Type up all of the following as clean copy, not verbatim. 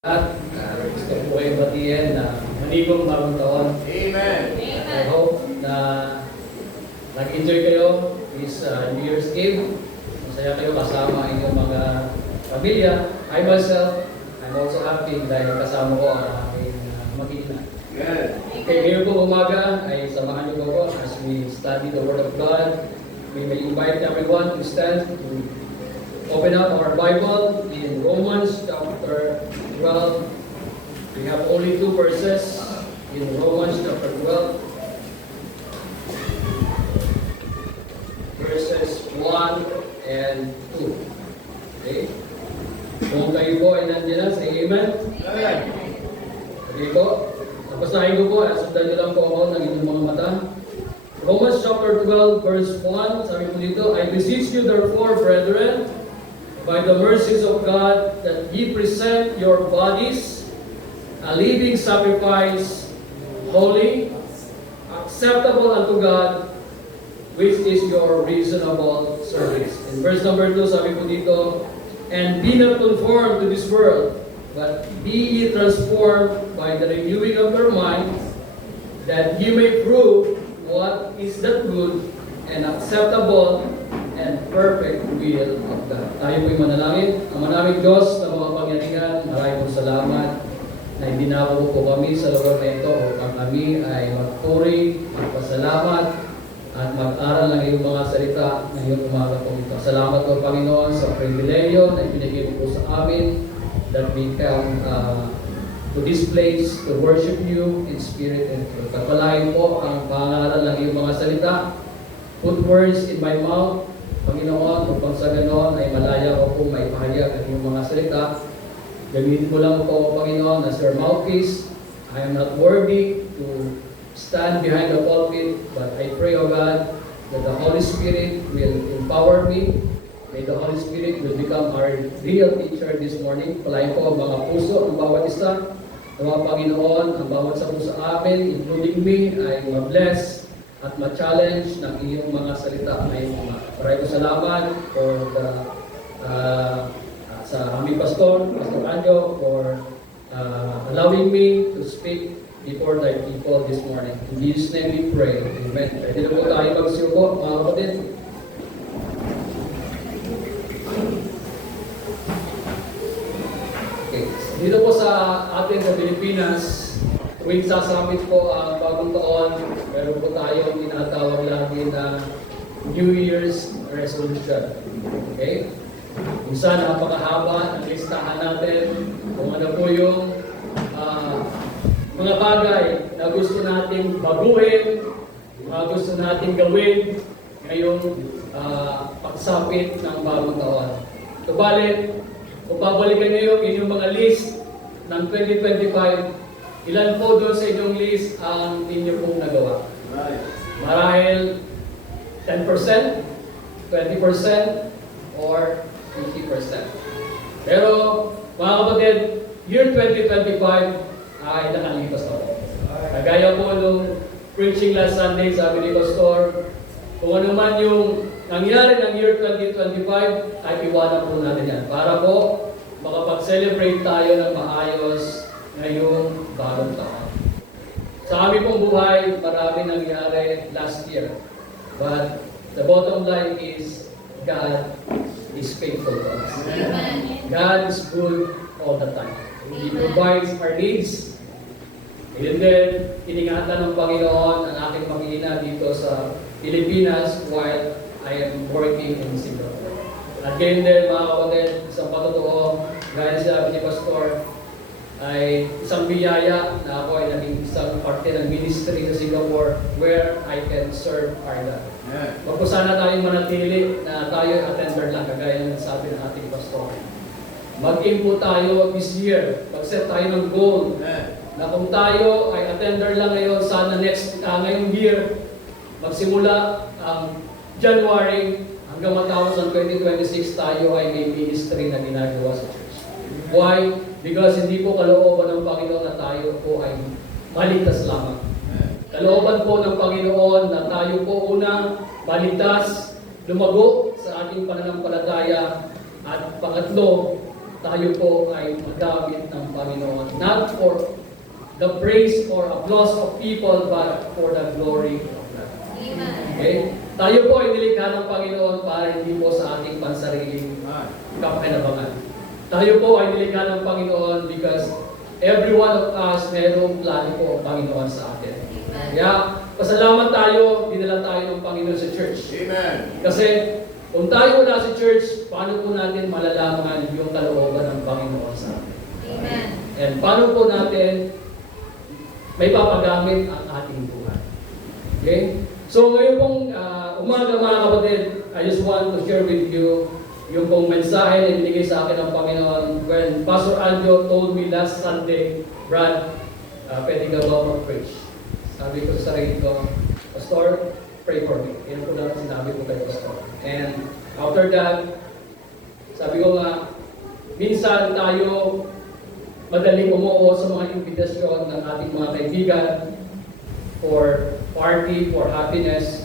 At gusto ko kayo batiin na manigong bagong taon. Amen. I hope na nag-enjoy kayo this New Year's Eve. Masaya kayo kasama ang inyong mga pamilya. I myself, I'm also happy dahil kasama ko ang aking mag-ina. Okay, ngayon po umaga ay samahan niyo po ako as we study the Word of God. We may invite everyone to stand to open up our Bible in Romans chapter 12. We have only two verses in Romans chapter 12. Verses 1 and 2. Okay? Kung kayo po ay nandiyan na, say amen. Okay po. Basahin ko po, sundan niyo lang po ako ng inyong mga mata. Romans chapter 12 verse 1, sabi po dito, I beseech you therefore, brethren, by the mercies of God, that ye present your bodies a living sacrifice, holy, acceptable unto God, which is your reasonable service. In verse number 2, sabi po dito, and be not conformed to this world, but be ye transformed by the renewing of your mind, that ye may prove what is that good and acceptable and perfect will of God. Tayo po'y manalangin. Ang manaming Diyos na mga pangyarihan, maraming pong salamat na ibinako po kami sa lugar na ito upang kami ay magpuri, magpasalamat, at mag-aral ng iyong mga salita ngayong umaga po ito. Salamat po, Panginoon, sa pribileyo na ibinigay mo po sa amin that we come to this place to worship you in spirit and truth. Pagpalain po ang pangaral ng iyong mga salita. Put words in my mouth, Panginoon, upang sa ganoon ay malaya ko pong maipahayag ang iyong mga salita. Gamitin mo lang po, Panginoon, as your mouthpiece. I am not worthy to stand behind the pulpit, but I pray, O God, that the Holy Spirit will empower me. May the Holy Spirit will become our real teacher this morning. Palain po ang mga puso ng bawat isa. Mga Panginoon, ang bawat sa puso amin, including me, ay ma-bless at ma-challenge ng iyong mga salita ngayong umaga. Maraming salamat for the sa aming pastor, Pastor Anjo, for allowing me to speak before thy people this morning. In Jesus' name we pray. Amen. Pwede na po tayo magsiupo, mga kapatid. Okay. Dito po sa atin sa Pilipinas, tuwing sasapit po ang bagong taon, meron po tayong tinatawag lagi na New Year's Resolution. Okay? Kung saan napakahaba ang listahan natin kung ano po yung mga bagay na gusto nating baguhin, mga gusto nating gawin ngayong pagsapit ng bagong taon. Subalit, kung babalikan niyo yung inyong mga list ng 2025, ilan po doon sa inyong list ang inyo pong nagawa? Marahil 10%, 20%, or 50%. Pero, mga kapatid, year 2025 ay nakalipas na po. Kagaya po nung preaching last Sunday, sabi ni Pastor, kung ano man yung nangyari ng year 2025, ay iwanan po natin yan. Para po, makapag-celebrate tayo ng maayos ngayong bagong taon. Sa aming pong buhay, marami nangyari last year. But the bottom line is, God is faithful to us. God is good all the time. He provides our needs. And then, iningatan ng Panginoon ang aking mag-ina dito sa Pilipinas while I am working in Singapore. At ganyan din, mga kapatid, isang patotoo, gaya sinabi ni Pastor, ay isang biyaya na ako ay naging isang parte ng ministry sa Singapore where I can serve our God. Wag po sana tayong manatili na tayo ay attender lang, kagaya ng sabi ng ating pastor. Mag-aim po tayo this year, mag-set tayo ng goal na kung tayo ay attender lang ngayon, sana ngayong year, magsimula ang January hanggang matapos ang 2026 tayo ay may ministry na ginagawa sa church. Why? Because hindi po kalooban ng Panginoon na tayo po ay maligtas lamang. Kalooban po ng Panginoon na tayo po una maligtas, lumago sa ating pananampalataya, at pangatlo, tayo po ay magamit ng Panginoon. Not for the praise or applause of people, but for the glory of God. Amen. Okay? Tayo po ay nilikha ng Panginoon para hindi po sa ating pansariling kapakinabangan. Tayo po ay nilikha ng Panginoon because every one of us mayroong plano po ang Panginoon sa atin. Kaya, pasalamat tayo, dinala tayo ng Panginoon sa church. Amen. Kasi, kung tayo wala sa church, paano po natin malalaman yung kalooban ng Panginoon sa atin? Amen. And paano po natin may papagamit ang ating buhay? Okay? So, ngayon pong umaga mga kapatid, I just want to share with you yung pong mensahe na binigay sa akin ng Panginoon when Pastor Aljo told me last Sunday, Brad, pwede ka ba mag-preach? Sabi ko sa sarili ko, Pastor, pray for me. Yan po lang sinabi ko kay Pastor. And after that, sabi ko nga, minsan tayo madaling umuo sa mga imbitasyon ng ating mga kaibigan for party, for happiness.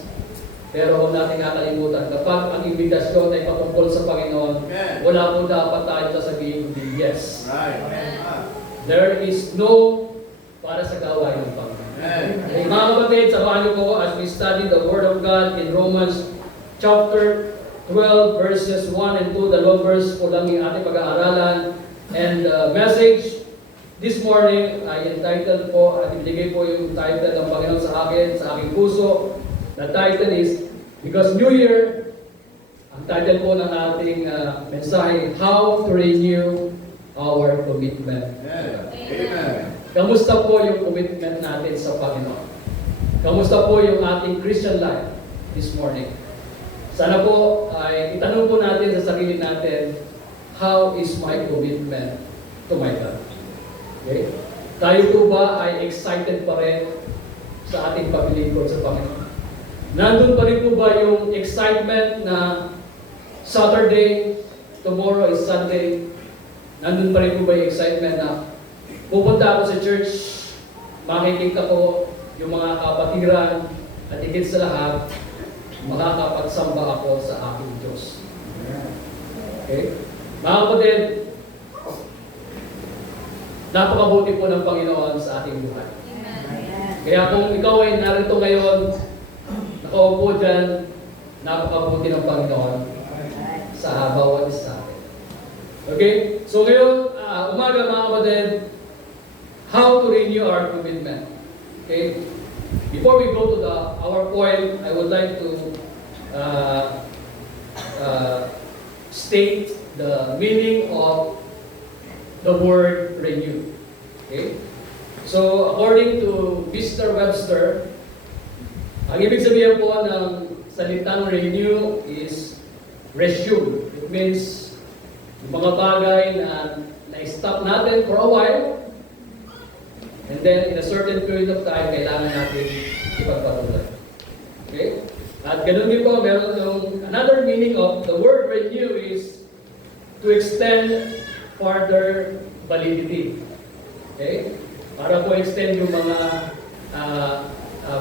Pero huwag natin kakalimutan, kapag ang imbitasyon ay patungkol sa Panginoon, Amen. wala po dapat tayo sasabihin kundi yes. Right. There is no para sa gawain ng Panginoon. Amen. Okay, mga kapatid, samahan niyo po as we study the Word of God in Romans chapter 12 verses 1 and 2. Dalawang verse po lang yung ating pag-aaralan. And the message this morning ay entitled po, at ibigay po yung title ng Panginoon sa akin, sa aking puso. The title is, because New Year, ang title po ng ating mensahe, How to Renew Our Commitment. Amen. Kamusta po yung commitment natin sa Panginoon? Kamusta po yung ating Christian life this morning? Sana po ay itanong po natin sa sarili natin, how is my commitment to my God? Okay? Tayo po ba ay excited pa rin sa ating paglilingkod sa Panginoon? Nandun pa rin po ba yung excitement na Saturday, tomorrow is Sunday? Nandun pa rin po ba yung excitement na pupunta ako sa church, makikita ko yung mga kapatiran, at higit sa lahat, makakapagsamba ako sa aking Diyos. Okay? Mga kapatid, napakabuti po ng Panginoon sa ating buhay. Kaya kung ikaw ay narito ngayon, nakaupo dyan, napakabuti ng Panginoon sa bawat isa sa atin. Okay? So ngayon, umaga mga kapatid, how to renew our commitment. Okay? Before we go to our point, I would like to state the meaning of the word renew. Okay? So, according to Mr. Webster, ang ibig sabihin po ng salitang renew is resume. It means yung mga bagay na na-stop natin for a while, and then in a certain period of time, kailangan natin ipagpatuloy. Okay? At ganun din po, meron yung another meaning of the word renew is to extend further validity. Okay? Para po extend yung mga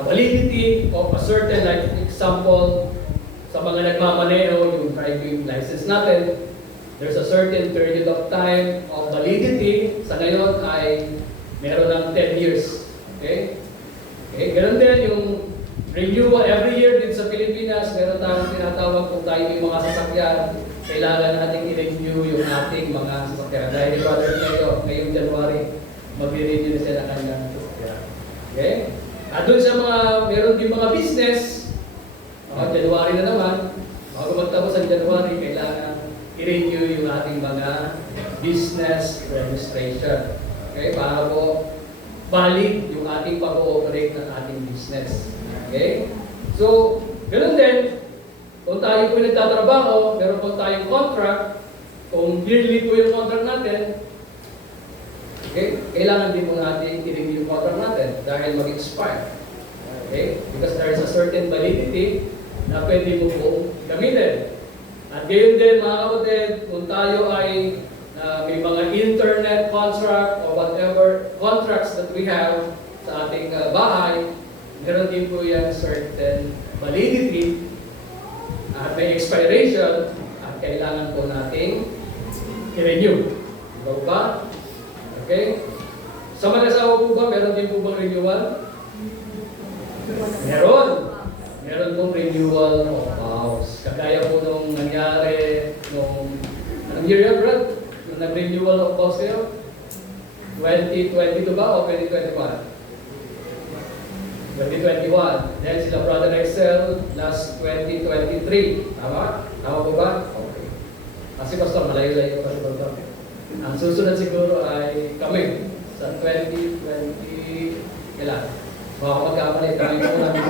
validity of a certain, like example, sa mga nagmamaneho, yung driving license natin, there's a certain period of time of validity. Sa ngayon ay meron ng 10 years. Okay? Okay, ganun din yung renewal every year din sa Pilipinas. Meron tayong tinatawag kung tayo yung mga sasakyan, kailangan natin i-renew yung ating mga sasakyan. Dahil brother ngayong January, mag-renew na siya ng kanyang sasakyan. Okay? At doon sa mga, meron din mga business, January na naman, bago magtapos ang January, kailangan i-renew yung ating mga business registration. Okay? Para po valid yung ating pag-ooperate ng ating business. Okay? So, ganoon din, kung tayo po nagtatrabaho, meron po tayong contract, kung yearly po yung contract natin, okay, kailangan din po natin i-review yung contract natin dahil mag-expire. Okay? Because there is a certain validity na pwede mo po gamitin. At gayon din mga kapatid, kung tayo ay may mga internet contract or whatever contracts that we have sa ating bahay, meron din po yan certain validity at may expiration at kailangan po nating i-renew. Ikaw ba? Okay? Sa mag-asawa po ba, meron din po bang renewal? Meron. Meron pong renewal of vows. Kagaya po nung nangyari nung, anong year yan, Brad? Yung nag-renewal of vows kayo? 2022 ba o 2021? 2021. Then sila Brother Excel, last 2023. Tama? Tama po ba? Okay. Kasi Pastor, malayo-layo pa rin ito. Ang susunod siguro ay kami sa 2020, ilan? Baka magkamali, kami po namin.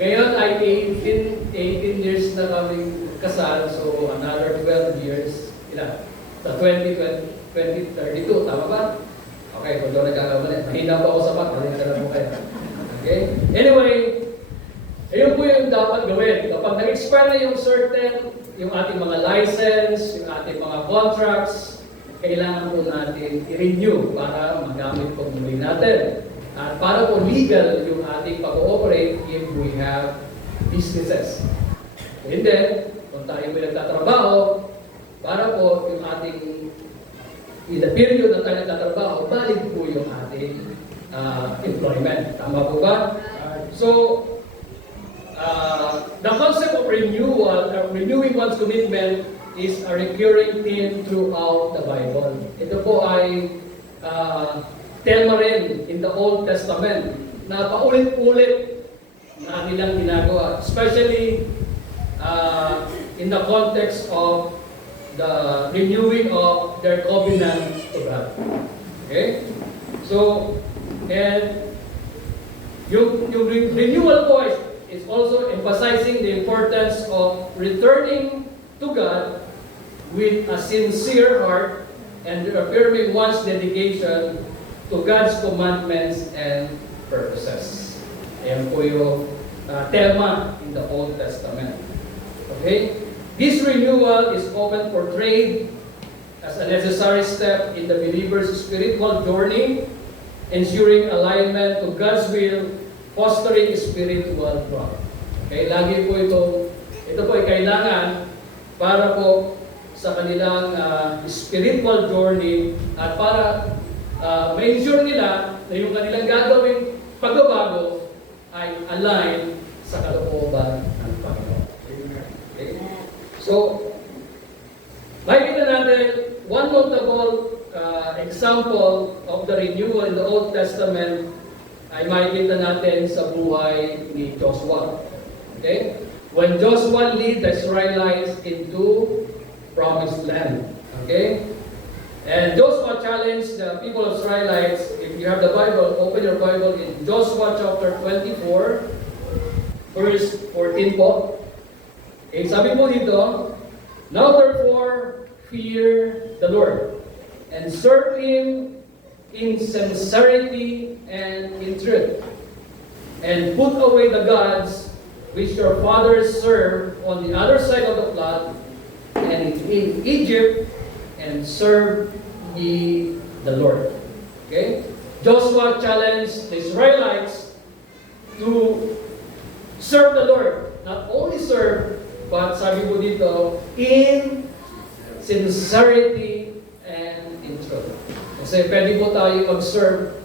Ngayon ay 18 years na kami kasal, so another 12 years, ilan? Sa 2032, tama ba? Okay, kung doon nagkakamali. Mahina pa ako sa math, mahina na po kayo. Okay? Anyway, ayun po yung dapat gawin. Kapag nag-expire na yung certain, yung ating mga license, yung ating mga contracts, kailangan po natin i-renew para magamit po muli natin. At para po legal yung ating pag-ooperate if we have businesses. And then, kung tayo may nagtatrabaho, para po yung ating in the period na tayo nagtatrabaho, valid po yung ating employment. Tama po ba? So, the concept of renewal, renewing one's commitment is a recurring theme throughout the Bible. Ito po ay tema rin in the Old Testament na paulit-ulit na nilang ginagawa. Especially in the context of the renewing of their covenant to God. Okay? So, and yung renewal po is also emphasizing the importance of returning to God with a sincere heart and affirming one's dedication to God's commandments and purposes. Ayan po yung tema in the Old Testament. Okay? This renewal is often portrayed as a necessary step in the believer's spiritual journey, ensuring alignment to God's will, fostering spiritual growth. Okay, lagi po ito po ay kailangan para po sa kanilang spiritual journey at para ma-ensure nila na yung kanilang gagawing pagbabago ay align sa kalooban ng Panginoon. Okay? So, makikita natin one notable example of the renewal in the Old Testament ay makikita natin sa buhay ni Joshua. Okay? When Joshua lead the Israelites into promised land. Okay? And Joshua challenged the people of Israelites, if you have the Bible, open your Bible in Joshua chapter 24, verse 14 po. Okay, sabi po dito, now therefore fear the Lord and serve Him in sincerity and in truth, and put away the gods which your fathers served on the other side of the flood and in Egypt, and serve ye the Lord. Okay? Joshua challenged the Israelites to serve the Lord. Not only serve, but sabi po dito, in sincerity and in truth. Kasi pwede po tayo mag-serve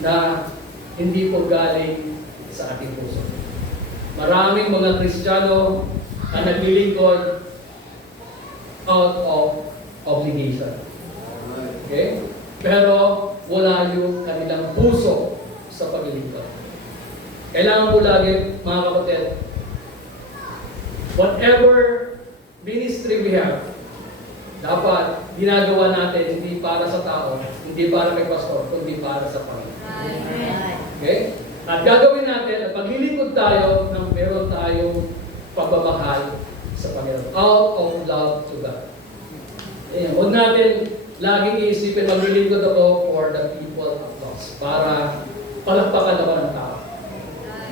na hindi po galing sa ating puso. Maraming mga Kristiyano na naglilingkod out of obligation. Okay? Pero wala yung kanilang puso sa paglilingkod. Kailangan po lagi, mga kapatid, whatever ministry we have, dapat ginagawa natin hindi para sa tao, hindi para kay pastor, kundi para sa Panginoon. Okay? At gagawin natin, at paglilingkod tayo nang meron tayong pagmamahal sa Panginoon. Out of love to God. Ayan, huwag natin laging iisipin, maglilingkod ako for the people of God. Para palakpakan naman ang tao.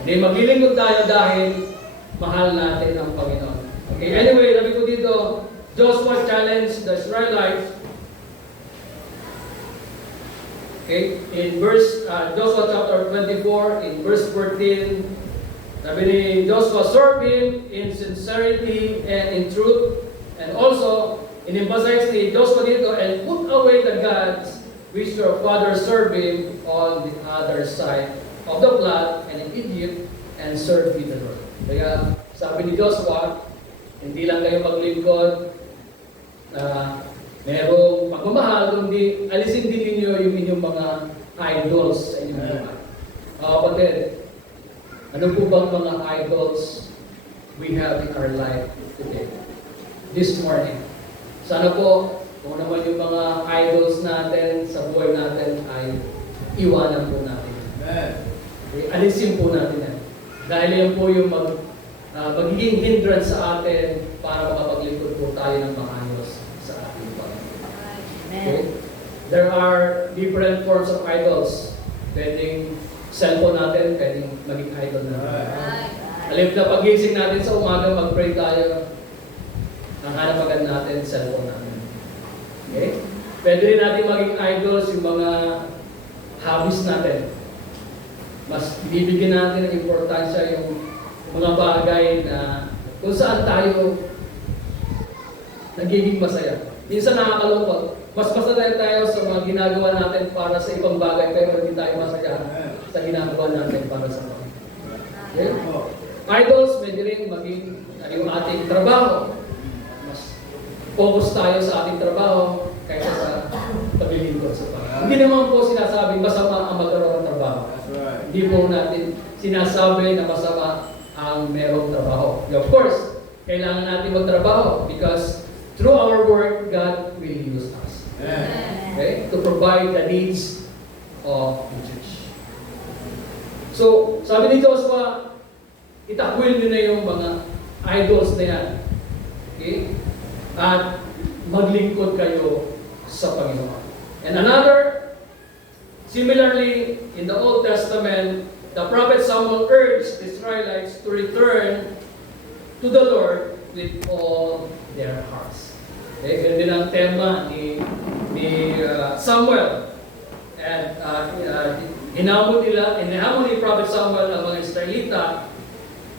Hindi, maglilingkod tayo dahil mahal natin ang Panginoon. Okay, anyway, sabi ko dito, Joshua challenged the Israelites. Okay, in Joshua chapter 24, in verse 14, sabi ni Joshua, serve Him in sincerity and in truth, and also in-emphasize ni Joshua dito, and put away the gods which your father serving on the other side of the flood and in Egypt, and serve me the Lord. Kaya sabi ni Joshua, hindi lang kayo maglingkod na merong pagmamahal, kundi alisin din ninyo yung inyong mga idols sa inyong buhay. Mga kapatid, ano po bang mga idols we have in our life today? This morning. Sana po, kung naman yung mga idols natin sa buhay natin ay iwanan po natin. Okay? Alisin po natin yan. Dahil yan po yung magiging hindrance sa atin para makapaglingkod po tayo ng maayos sa ating Panginoon. Okay? There are different forms of idols. Pwedeng cellphone natin, pwedeng maging idol natin. Alip na pagising natin sa umaga, mag-pray tayo. Ang hanap agad natin, cellphone natin. Okay? Pwede rin natin maging idols yung mga hobbies natin. Mas bibigyan natin ng importansya yung mga bagay na kung saan tayo nagiging masaya. Minsan nakakalungkot. Mas masaya tayo sa mga ginagawa natin para sa ibang bagay, pero hindi tayo masaya sa ginagawa natin para sa mga. Okay? Idols, pwede rin maging yung ating trabaho. Mas focus tayo sa ating trabaho kaysa sa paglilingkod sa Panginoon. Hindi naman po sinasabing masama ang magkaroon ng trabaho. Hindi po natin sinasabi na masama ang merong trabaho. Of course, kailangan natin magtrabaho because through our work, God will use us. Okay? To provide the needs of the church. So, sabi ni Joshua, itakwil nyo na yung mga idols na yan. Okay? At maglingkod kayo sa Panginoon. And another, similarly, in the Old Testament, the prophet Samuel urged the Israelites to return to the Lord with all their hearts. Okay? Ganun din ang tema ni Samuel. And hinamon ni Prophet Samuel ang mga Israelita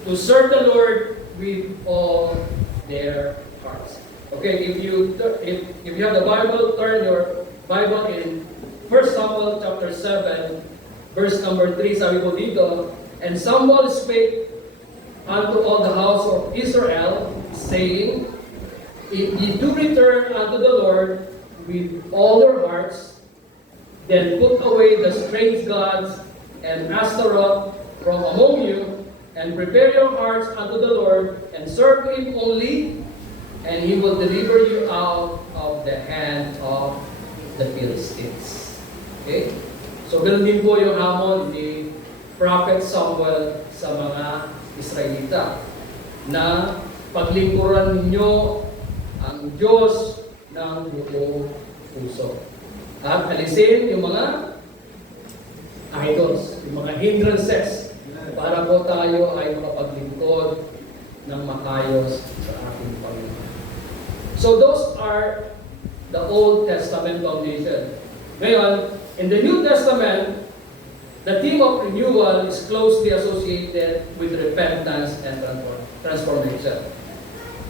to serve the Lord with all their hearts. Okay, if you have the Bible, turn your Bible in 1 Samuel chapter 7, verse number 3, sabi ko dito, and Samuel spake unto all the house of Israel, saying, if ye do return unto the Lord with all your hearts, then put away the strange gods and Ashtaroth from among you, and prepare your hearts unto the Lord, and serve Him only, and He will deliver you out of the hand of the Philistines. Okay? So, ganun din po yung hamon ni Prophet Samuel sa mga Israelita na paglingkuran ninyo ang Diyos ng buong puso. At alisin yung mga idols, yung mga hindrances para po tayo ay makapaglingkod ng makayos sa ating Panginoon. So those are the Old Testament foundation. Ngayon, in the New Testament, the theme of renewal is closely associated with repentance and transformation.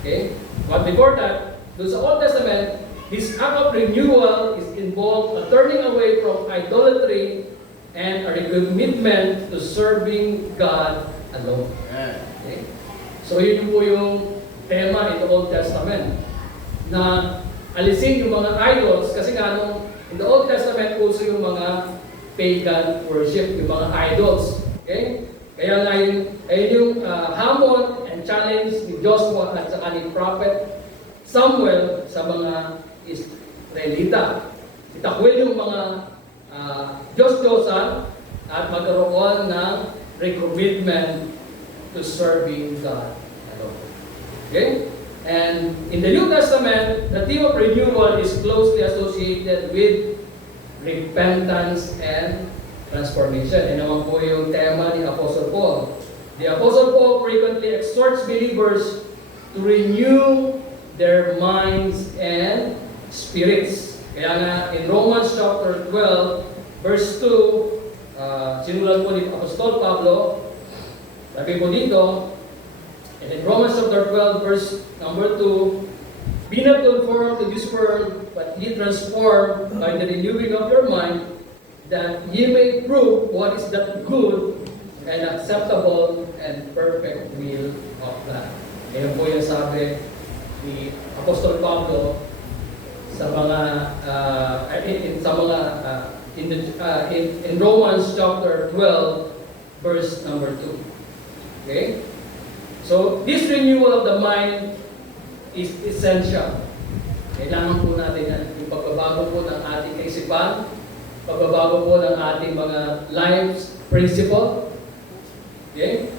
Okay? But before that, doon sa Old Testament, this act of renewal is involved a turning away from idolatry and a recommitment to serving God alone. Okay? So yun po yung tema in the Old Testament, na alisin yung mga idols, kasi nga nung in the Old Testament uso yung mga pagan worship, yung mga idols. Okay? Kaya nga yung hamon and challenge ni Joshua at saka ni Prophet Samuel sa mga Israelita. Itakwil yung mga Diyos-Diyosan at magkaroon ng recommitment to serving God alone. Okay? And in the New Testament, the theme of renewal is closely associated with repentance and transformation. Yan naman po yung tema ni Apostle Paul. The Apostle Paul frequently exhorts believers to renew their minds and spirits. Kaya nga, in Romans chapter 12, verse 2, sinulat po ni Apostol Pablo, sabi po dito, and in Romans chapter 12, verse number 2, Be not conformed to this world, but ye transformed by the renewing of your mind, that ye may prove what is that good and acceptable and perfect will of God. Ayan po yung sabi ni Apostol Pablo sa mga in Romans chapter 12 verse number 2. Okay? So, this renewal of the mind is essential. Kailangan po natin yan. Yung pagbabago po ng ating kaisipan, pagbabago po ng ating mga lives principle, okay,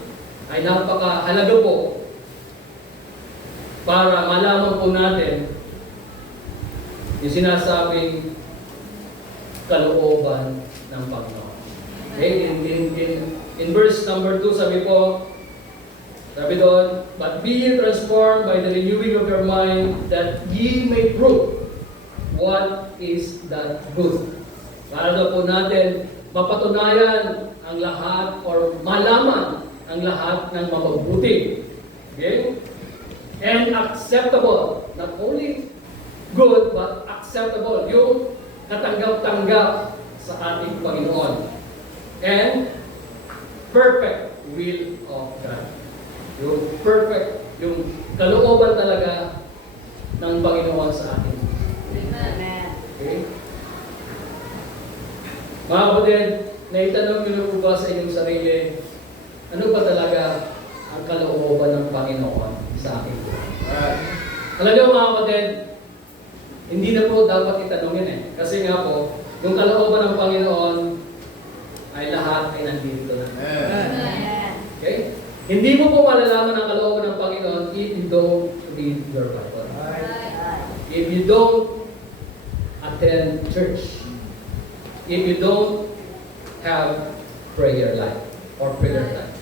ay napakahalaga po para malaman po natin yung sinasabing kalooban ng Panginoon. Okay? In verse number 2, sabi doon, but be ye transformed by the renewing of your mind, that ye may prove what is that good. Para daw po natin mapatunayan ang lahat or malaman ang lahat ng mabubuti. Okay? And acceptable. Not only good, but acceptable. Yung katanggap-tanggap sa ating Panginoon. And perfect will of God. Yung perfect, yung kalooban talaga ng Panginoon sa atin. Amen. Okay? Mga kapatid, naitanong nyo na po ba sa inyong sarili, ano ba talaga ang kalooban ng Panginoon sa akin? Alam nyo mga kapatid, hindi na po dapat itanong yun eh. Kasi nga po, yung kalooban ng Panginoon ay lahat ay nandito na. Okay? Hindi mo po malalaman ang kalooban ng Panginoon if you don't read your Bible. If you don't attend church. If you don't have prayer life or prayer life.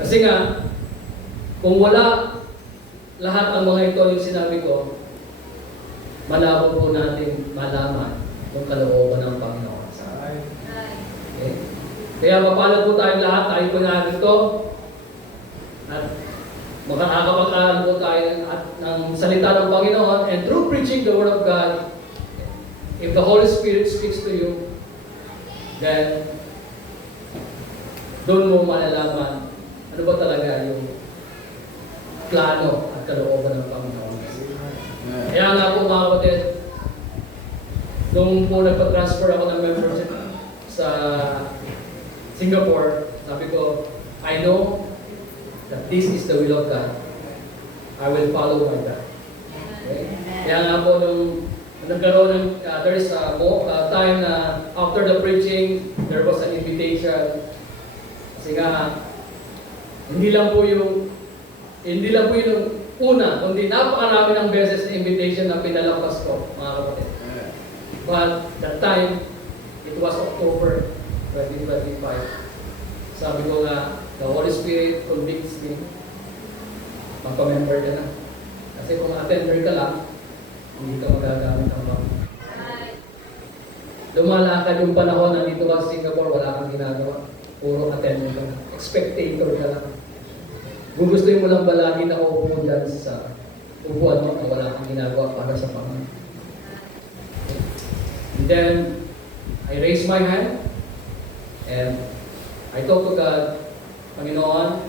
Kasi nga, kung wala lahat ng mga ito yung sinabi ko, malabo po natin malaman yung kalooban ng Panginoon sa atin. Okay? Kaya mapalad po tayong lahat, tayo po narito at makakapag-aral po tayo ng salita ng Panginoon, and through preaching the Word of God, if the Holy Spirit speaks to you, then doon mo malalaman ano ba talaga yung plano at kalooban ng Panginoon. Kaya nga po mga kapatid, nung po nagpa-transfer ako ng membership sa Singapore, sabi ko, I know that this is the will of God. I will follow my God. Okay? Kaya nga po nung nagkaroon ng, there is a time na after the preaching, there was an invitation. Kasi nga, hindi lang po yung una, kundi napakarami ng beses na invitation na pinalampas ko, mga kapatid. But that time, it was October 2025. Sabi ko nga, the Holy Spirit convicts me, magpa-member ka na. Kasi kung attender ka lang, hindi ka magagamit ang Panginoon. Lumalakad yung panahon na dito ka sa Singapore, wala kang ginagawa. Puro attender ka lang. Spectator ka lang. Gugustuhin mo lang ba lagi na uupo dyan sa upuan mo na wala kang ginagawa para sa Panginoon. And then, I raised my hand and I talked to God, Panginoon,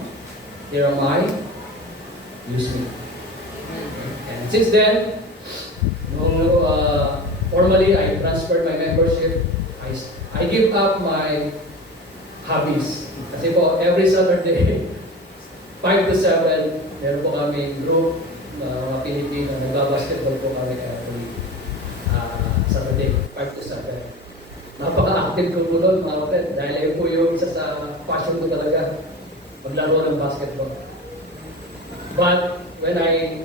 here am I, use me. And since then, formally I transferred my membership. I give up my hobbies. Kasi po, every Saturday, 5 to 7, meron po kami group na mga Pilipino, nagbabasketball po kami every Saturday, 5 to 7. Napaka-active ko po doon, mga kapatid. Dahil ayun po yung isa sa passion ko talaga, maglaro ng basketball. But when I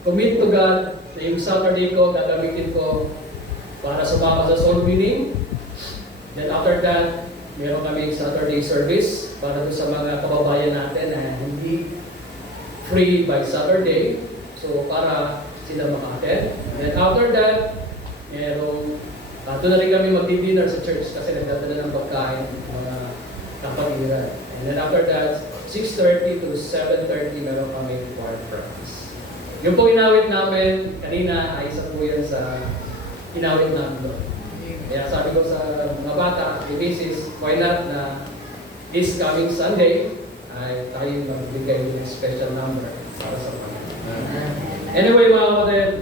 commit to God, na yung Saturday ko, gagamitin ko para sumama sa soul winning. Then after that, meron kami Saturday service para doon sa mga kababayan natin na hindi free by Saturday. So para sila maka-attend. Then after that, merong doon na rin kami magdi-dinner sa church kasi nagdadala ng pagkain mga kapatiran. And then after that, 6:30 to 7:30 meron kami choir practice. Yung po inawit namin kanina ay isa po yan sa inawit namin doon. Kaya sabi ko sa mga bata, the basis, why not na this coming Sunday ay tayo magbigay ng special number para sa Panginoon. Anyway mga kapatid,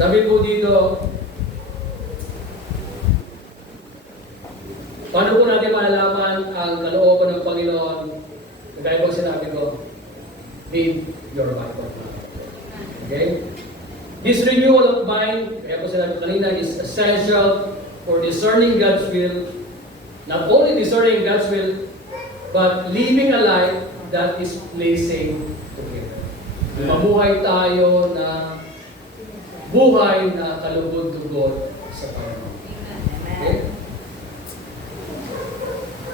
sabi po dito, paano po natin malalaman ang kalooban ng Panginoon? Kagaya po sinabi ko, read your Bible. Okay? This renewal of mind, kaya po sinabi kanina, is essential for discerning God's will. Not only discerning God's will, but living a life that is pleasing to Him. Mamuhay tayo na buhay na kalugod-lugod sa Panginoon. Okay?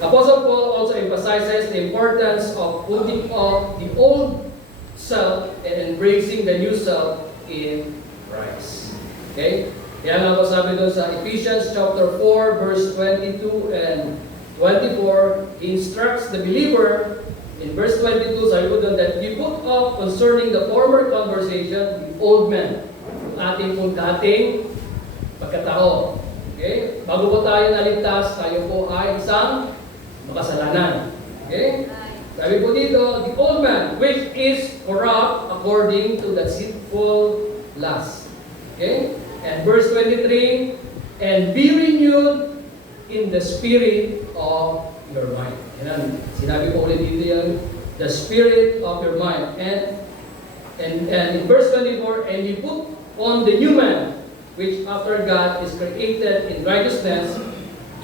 Apostle Paul also emphasizes the importance of putting off the old self and embracing the new self in Christ. Okay? Kaya nga po sabi doon sa Ephesians chapter 4 verse 22 and 24, he instructs the believer in verse 22, sabi ko doon, that you put off concerning the former conversation, the old man, yung ating pong dating pagkatao. Okay? Bago po tayo naligtas, tayo po ay isang makasalanan. Okay? Sabi po dito, the old man, which is corrupt according to the sinful lust. Okay? And verse 23, and be renewed in the spirit of your mind. Yan, sinabi po ulit dito yan, the spirit of your mind. And in verse 24, and you put on the new man, which after God is created in righteousness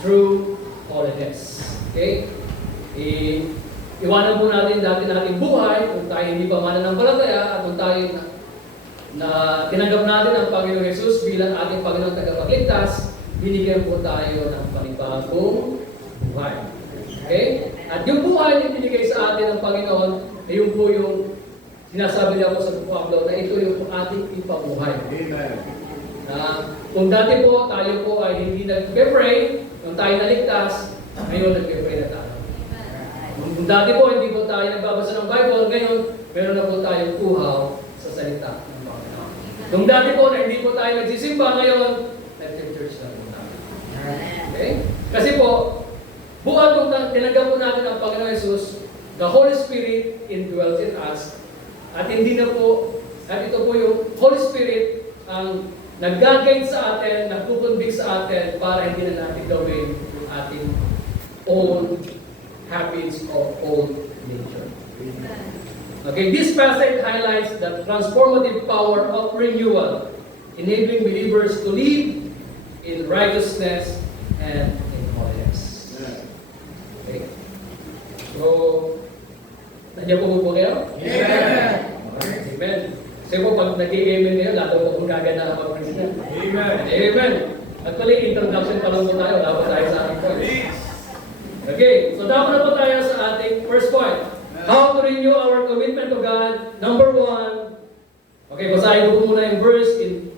through holiness. Okay? Iwanan po natin dati nating buhay, kung tayo hindi pa mananampalataya, at kung tayo na tinanggap natin ang Panginoong Jesus bilang ating Panginoong tagapagligtas, binigyan po tayo ng panibagong buhay. Okay? At yung buhay na binigay sa atin ng Panginoon, ay yung po yung sinasabi niya po sa Pablo na ito yung ating ipabuhay. Amen. Kung dati po, tayo po ay hindi nag-pray, nung tayo naligtas, ngayon nag-pray na tayo. Kung dati po, hindi po tayo nagbabasa ng Bible, ngayon, meron na po tayong puhaw sa salita ng Panginoon. Kung dati po, na hindi po tayo nagsisimba, ngayon, nag-church na po tayo. Okay? Kasi po, buwan kung tinanggap po natin ang Panginoon Jesus, the Holy Spirit indwells in us, at hindi na po, at ito po yung Holy Spirit ang nag-guide sa atin, nagkukonvict sa atin para hindi na natin gawin yung ating own habits of old nature. Okay, this passage highlights the transformative power of renewal, enabling believers to live in righteousness and in holiness. Okay. So, nandiyan po kayo? Amen. Amen. Kasi po, pag nag-i-amen kayo, lalo po kung gagana ang president. Amen. Amen. Actually, introduction pa lang po tayo. Dapat tayo sa ating point. Okay, so dapat na po tayo sa ating first point. How to renew our commitment to God. Number 1. Okay, basahin ko po muna yung verse in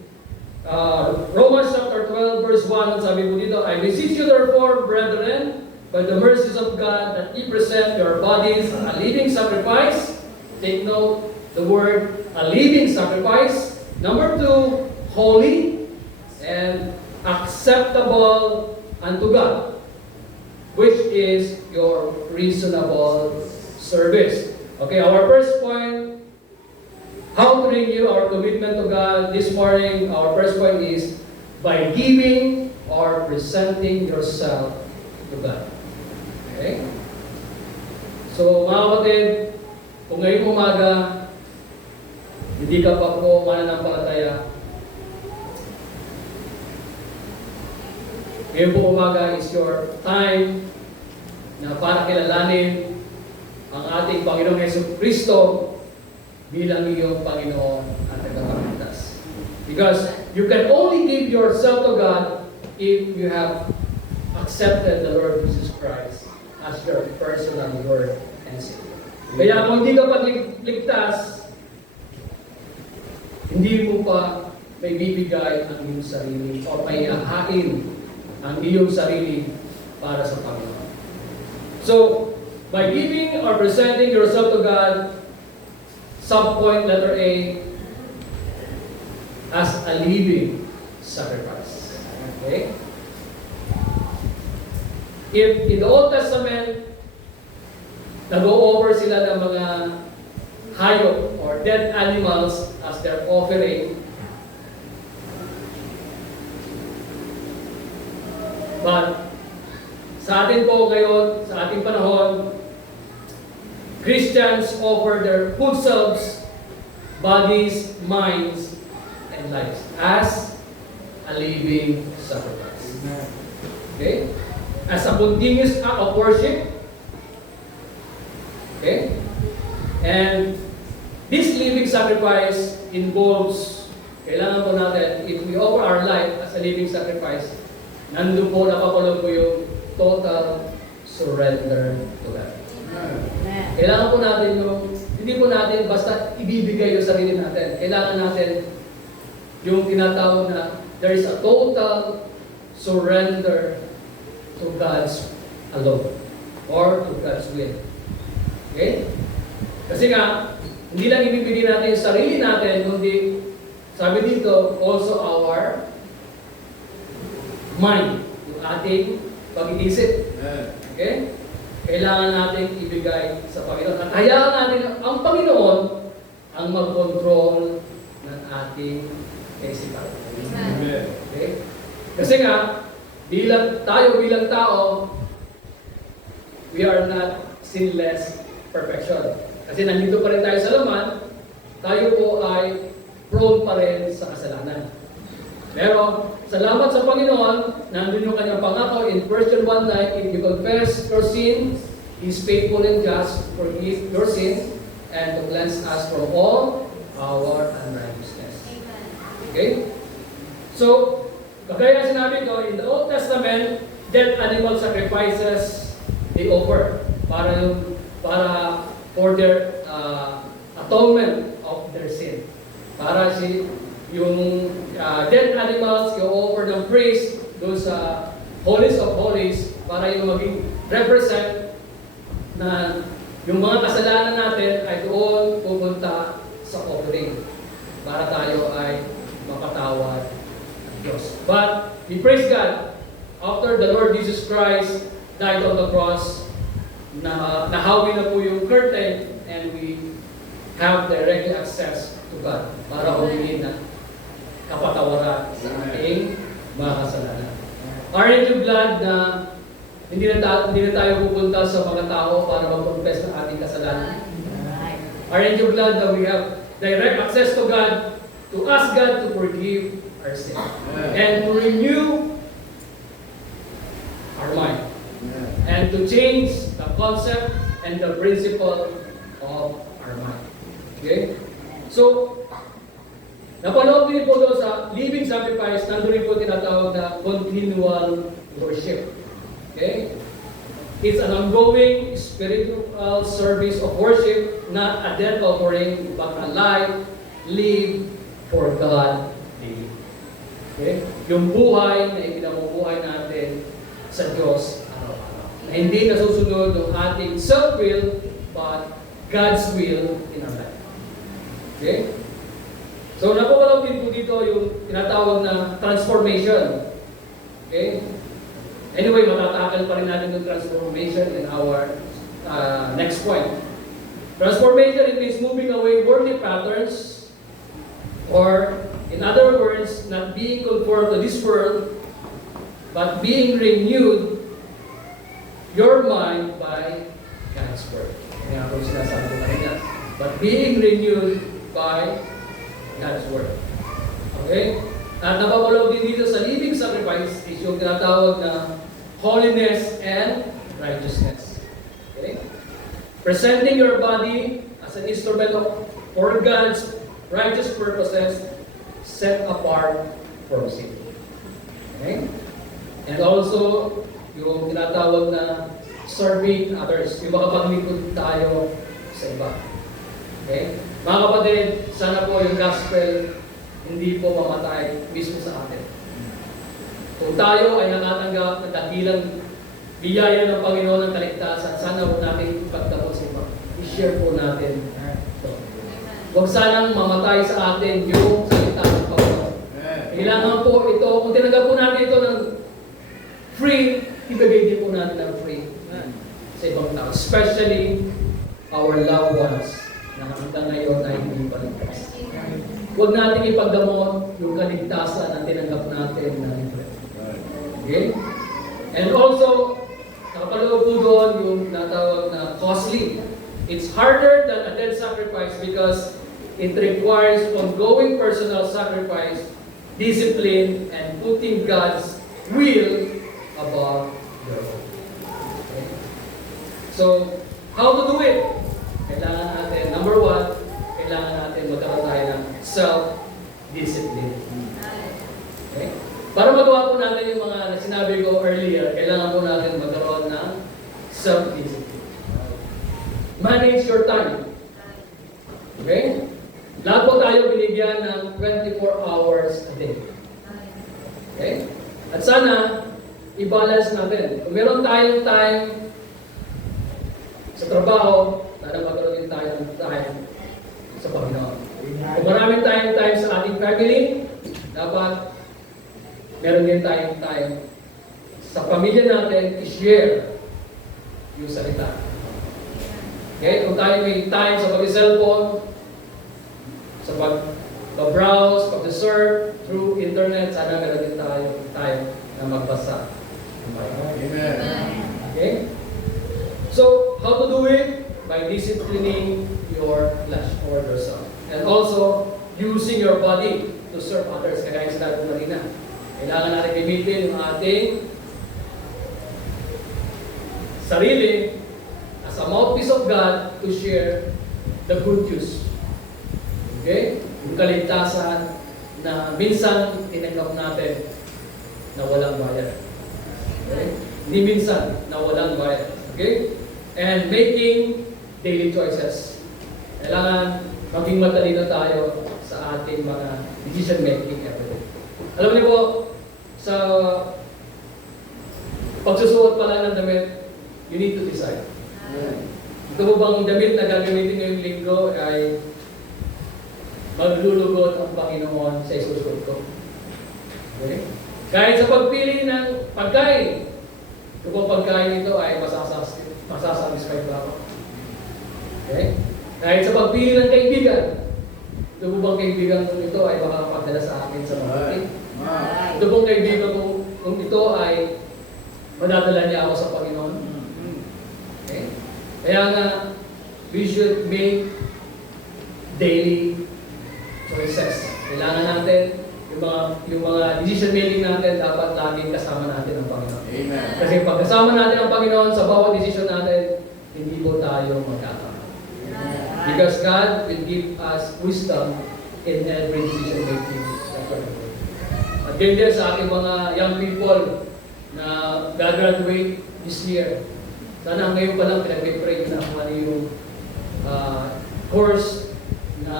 Romans chapter 12, verse 1. Sabi po dito, I beseech you therefore, brethren, by the mercies of God, that ye present your bodies a living sacrifice. Take note, the word a living sacrifice. Number 2, holy and acceptable unto God, which is your reasonable service. Okay, our first point, how to renew our commitment to God. This morning, our first point is by giving or presenting yourself to God. Okay? So, mga kapatid, kung ngayong umaga, hindi ka pa po mananampalataya, ngayon po umaga is your time na para kilalanin ang ating Panginoong Hesus Kristo bilang iyong Panginoon at tagapagligtas. Because you can only give yourself to God if you have accepted the Lord Jesus Christ as your personal Lord and Savior. Kaya kung hindi ka pagligtas, hindi mo pa may bibigay ang iyong sarili o may hahain ang iyong sarili para sa Panginoon. So, by giving or presenting yourself to God, Subpoint letter A, as a living sacrifice. Okay? If in the Old Testament, nag-o-offer sila ng mga hayop or dead animals as their offering, but sa atin po ngayon, sa ating panahon, Christians offer their full selves, bodies, minds, and lives as a living sacrifice. Okay? As a continuous act of worship. Okay? And this living sacrifice involves, kailangan po natin, if we offer our life as a living sacrifice, nandun po, napapalog po yung total surrender to God. Kailangan po natin yung, hindi po natin basta ibibigay yung sarili natin. Kailangan natin yung tinatawag na there is a total surrender to God's alone or to God's will. Okay? Kasi nga, hindi lang ibibigay natin yung sarili natin, kundi sabi dito, also our mind, yung ating pag-iisip. Okay? Kailangan natin ibigay sa Panginoon. At hayaan natin ang Panginoon ang mag-control ng ating kaisipan. Okay? Kasi nga, bilang tao, we are not sinless perfection. Kasi nandito pa rin tayo sa laman, tayo po ay prone pa rin sa kasalanan. Pero, salamat sa Panginoon, nandun yung kanyang pangako in 1 John 1:9, if you confess your sins, He is faithful and just to forgive your sins and to cleanse us from all our unrighteousness. Okay? So, kagaya sinabi ko, in the Old Testament, dead animal sacrifices they offer para for their atonement of their sin. Para yung dead animals i-offer ng priest doon sa Holies of Holies para yung maging represent na yung mga kasalanan natin ay doon pupunta sa offering para tayo ay mapatawad ng Diyos. But we praise God, after the Lord Jesus Christ died on the cross, nahawi na po yung curtain and we have direct access to God para humingi na kapatawaran sa ating mga kasalanan. Aren't you glad na hindi na tayo pupunta sa mga tao para mag-confess ng ating kasalanan? Aren't you glad that we have direct access to God, to ask God to forgive our sin and to renew our mind and to change the concept and the principle of our mind. Okay? So, napanood din po doon sa living sacrifice, nandun rin po tinatawag na continual worship. Okay? It's an ongoing spiritual service of worship, not a dead offering, but a life lived for God daily. Okay? Yung buhay na ipinamubuhay natin sa Diyos araw-araw. Na hindi nasusunod ng ating self-will, but God's will in our life. Okay? So, napapalaw din po dito yung tinatawag na transformation. Okay? Anyway, matatakal pa rin natin yung transformation in our next point. Transformation, it means moving away worldly patterns, or in other words, not being conformed to this world, but being renewed your mind by God's Word. Kaya ako sinasabi ko kanina. But being renewed by God's Word. Okay? At napapalaw din dito sa living sacrifice is yung tinatawag na holiness and righteousness. Okay? Presenting your body as an instrument for God's righteous purposes, set apart from sin. Okay? And also, yung tinatawag na serving others, yung makapaglingkod tayo sa iba. Okay? Mga kapatid, sana po yung gospel hindi po mamatay mismo sa atin. Kung tayo ay nakatanggap ng dakilang biyaya ng Panginoon ng kaligtasan, sana po natin ipagdamot sa iba. I-share po natin ito. Huwag sanang mamatay sa atin yung salita ng Panginoon. Kailangan po ito, kung tinanggap po natin ito ng free, ibigay din po natin ng free sa ibang tao. Especially our loved ones na hanggang ngayon ay hindi paligtas. Huwag natin ipagdamot yung kaligtasan na tinanggap natin na libre. Okay? And also, nakapaloob po doon yung natawag na costly. It's harder than a dead sacrifice because it requires ongoing personal sacrifice, discipline, and putting God's will above your own. Okay? So, how to do it? Kailangan natin, number one, kailangan natin magkaroon tayo ng self-discipline. Okay? Para magawa po natin yung mga sinabi ko earlier, kailangan po natin magkaroon ng self-discipline. Manage your time. Okay? Lahat po tayo binigyan ng 24 hours a day. Okay? At sana, i-balance natin. Kung meron tayong time sa trabaho, sana magkaroon din tayo ng time sa Panginoon. Kung maraming tayong time sa ating family, dapat meron din tayong time sa pamilya natin i-share yung salita. Okay? Kung tayo may time sa pag-cellphone, sa pag-browse, pag-surf through internet, sana meron din tayo time na magbasa. Amen. Okay? So, how to do it? By disciplining your flesh or yourself. And also, using your body to serve others. Kaya yung sinabi ko kanina. Kailangan natin gamitin yung ating sarili as a mouthpiece of God to share the good news. Okay? Yung kaligtasan na minsan tinanggap natin na walang bayad. Okay? Hindi minsan na walang bayad. Okay? And making daily choices. Kailangan maging matalino tayo sa ating mga decision making every day. Alam niyo po, sa pagsusuot pala ng damit, you need to decide. Ito po bang damit na gagamitin ngayong linggo ay maglulugot ang Panginoon sa isusuot ko? Okay? Kahit sa pagpili ng pagkain, ito po pagkain ito ay masasatisfy ba ako? Okay? Kahit sa pagpili ng kaibigan, ito po bang kaibigan kung ito ay makakapagdala sa akin sa mabuti? Ito pong kaibigan kung ito ay madadala niya ako sa Panginoon? Okay? Kaya nga, we should make daily choices. Kailangan natin, yung mga decision making natin, dapat laging kasama natin ang Panginoon. Amen. Kasi pag kasama natin ang Panginoon sa bawat decision natin, hindi po tayo magkakama. Because God will give us wisdom in every decision making. At ganyan sa ating mga young people na gagraduate this year, sana ngayon pa lang pinag-pray na kung ano yung course na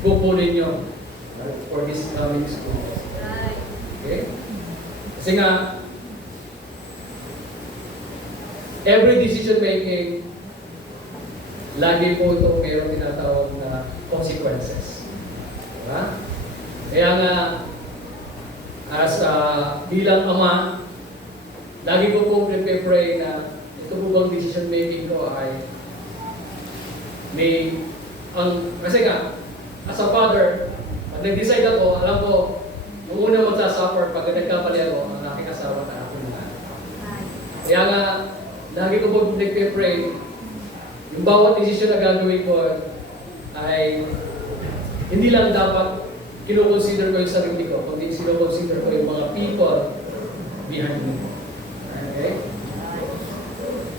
kukunin nyo for this coming school. Okay? Kasi nga, every decision making, lagi po ito mayroong tinatawag na consequences. Diba? Kaya nga, as bilang ama, lagi ko po pray na ito po bang decision making ko ay may, kasi nga, as a father, pag nag-decide ako, alam ko, nung una magsasuffer, pag nagkapali ako, ang aking asawa na ako na. Kaya nga, lagi ko po nagpe-pray, yung bawat decision na gagawin ko ay hindi lang dapat kino-consider ko yung sarili ko, kundi sino-consider ko yung mga people behind me. Okay?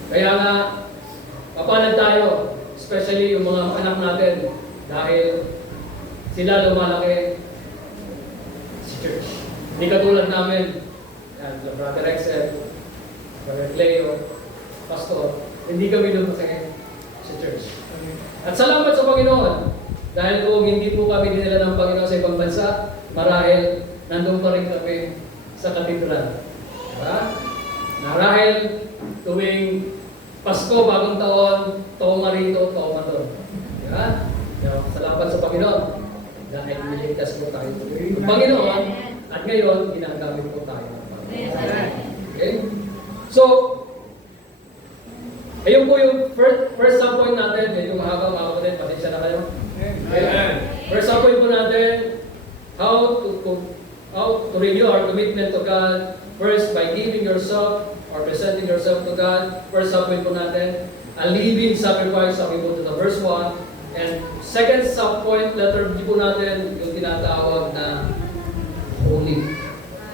Kaya nga, papalag tayo, especially yung mga anak natin, dahil sila lumalaki sa church. Hindi katulad namin, yan, Brother Rexel, Brother Cleo, Pastor, hindi kami lumaki sa church. At salamat sa Panginoon, dahil kung hindi po kami dinala ng Panginoon sa ibang bansa, marahil nandun pa rin kami sa katedral. Diba? Marahil tuwing Pasko, bagong taon, toma rito, toma doon. Diba? Salamat sa Panginoon dahil niligtas po tayo ng Panginoon at ngayon ginagamit po tayo ng Panginoon. Okay? So, ayun po yung first subpoint natin. Medyo mahaba mga kapatid, pasensya na kayo. Amen. First subpoint po natin, how to renew our commitment to God. First, by giving yourself or presenting yourself to God. First subpoint po natin, a living sacrifice, sabi po to the verse 1. And second subpoint, letter B po natin, yung tinatawag na holy.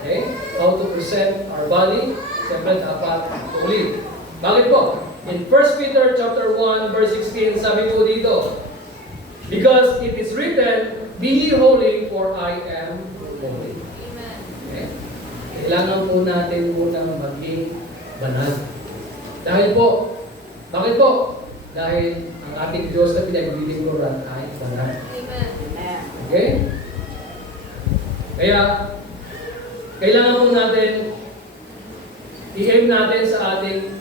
Okay? How to present our body, siyempre dapat holy. Bakit po? In 1 Peter chapter 1, verse 16, sabi po dito, because it is written, be ye holy, for I am holy. Okay? Kailangan po natin munang maging banal. Dahil po, bakit po? Dahil ang ating Diyos na pinaglilingkuran ay banal. Okay? Kaya, kailangan po natin i-aim natin sa ating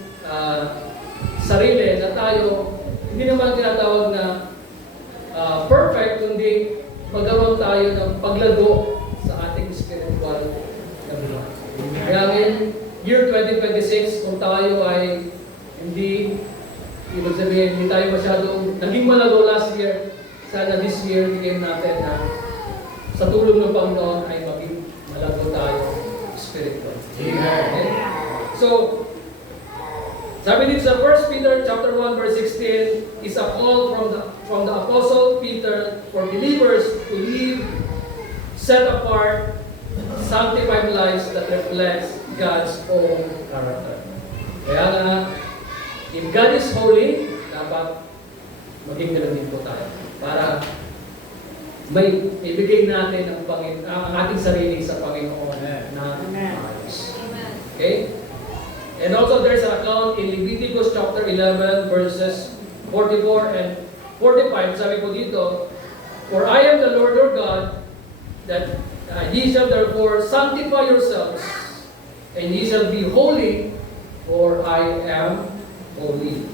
sarili na tayo, hindi naman tinatawag na perfect, kundi magawa tayo ng paglago sa ating spiritual na buhay. Kaya ngayon, year 2026, kung tayo ay hindi, ibig sabihin, hindi tayo masyadong naging malago last year, sana this year, bigyan natin na sa tulong ng Panginoon ay maging malago tayo spiritual. Okay? So, sabi dito sa 1 Peter chapter 1 verse 16 is a call from the apostle Peter for believers to live set apart, sanctified lives that reflects God's own character. Kaya nga, if God is holy, dapat maging ganun din po tayo. Para may ibigay natin ang ating sarili sa Panginoon na ayos. Okay? And also there's an account in Leviticus chapter 11 verses 44 and 45. Sabi po dito, for I am the Lord your God, that ye shall therefore sanctify yourselves, and ye shall be holy, for I am holy.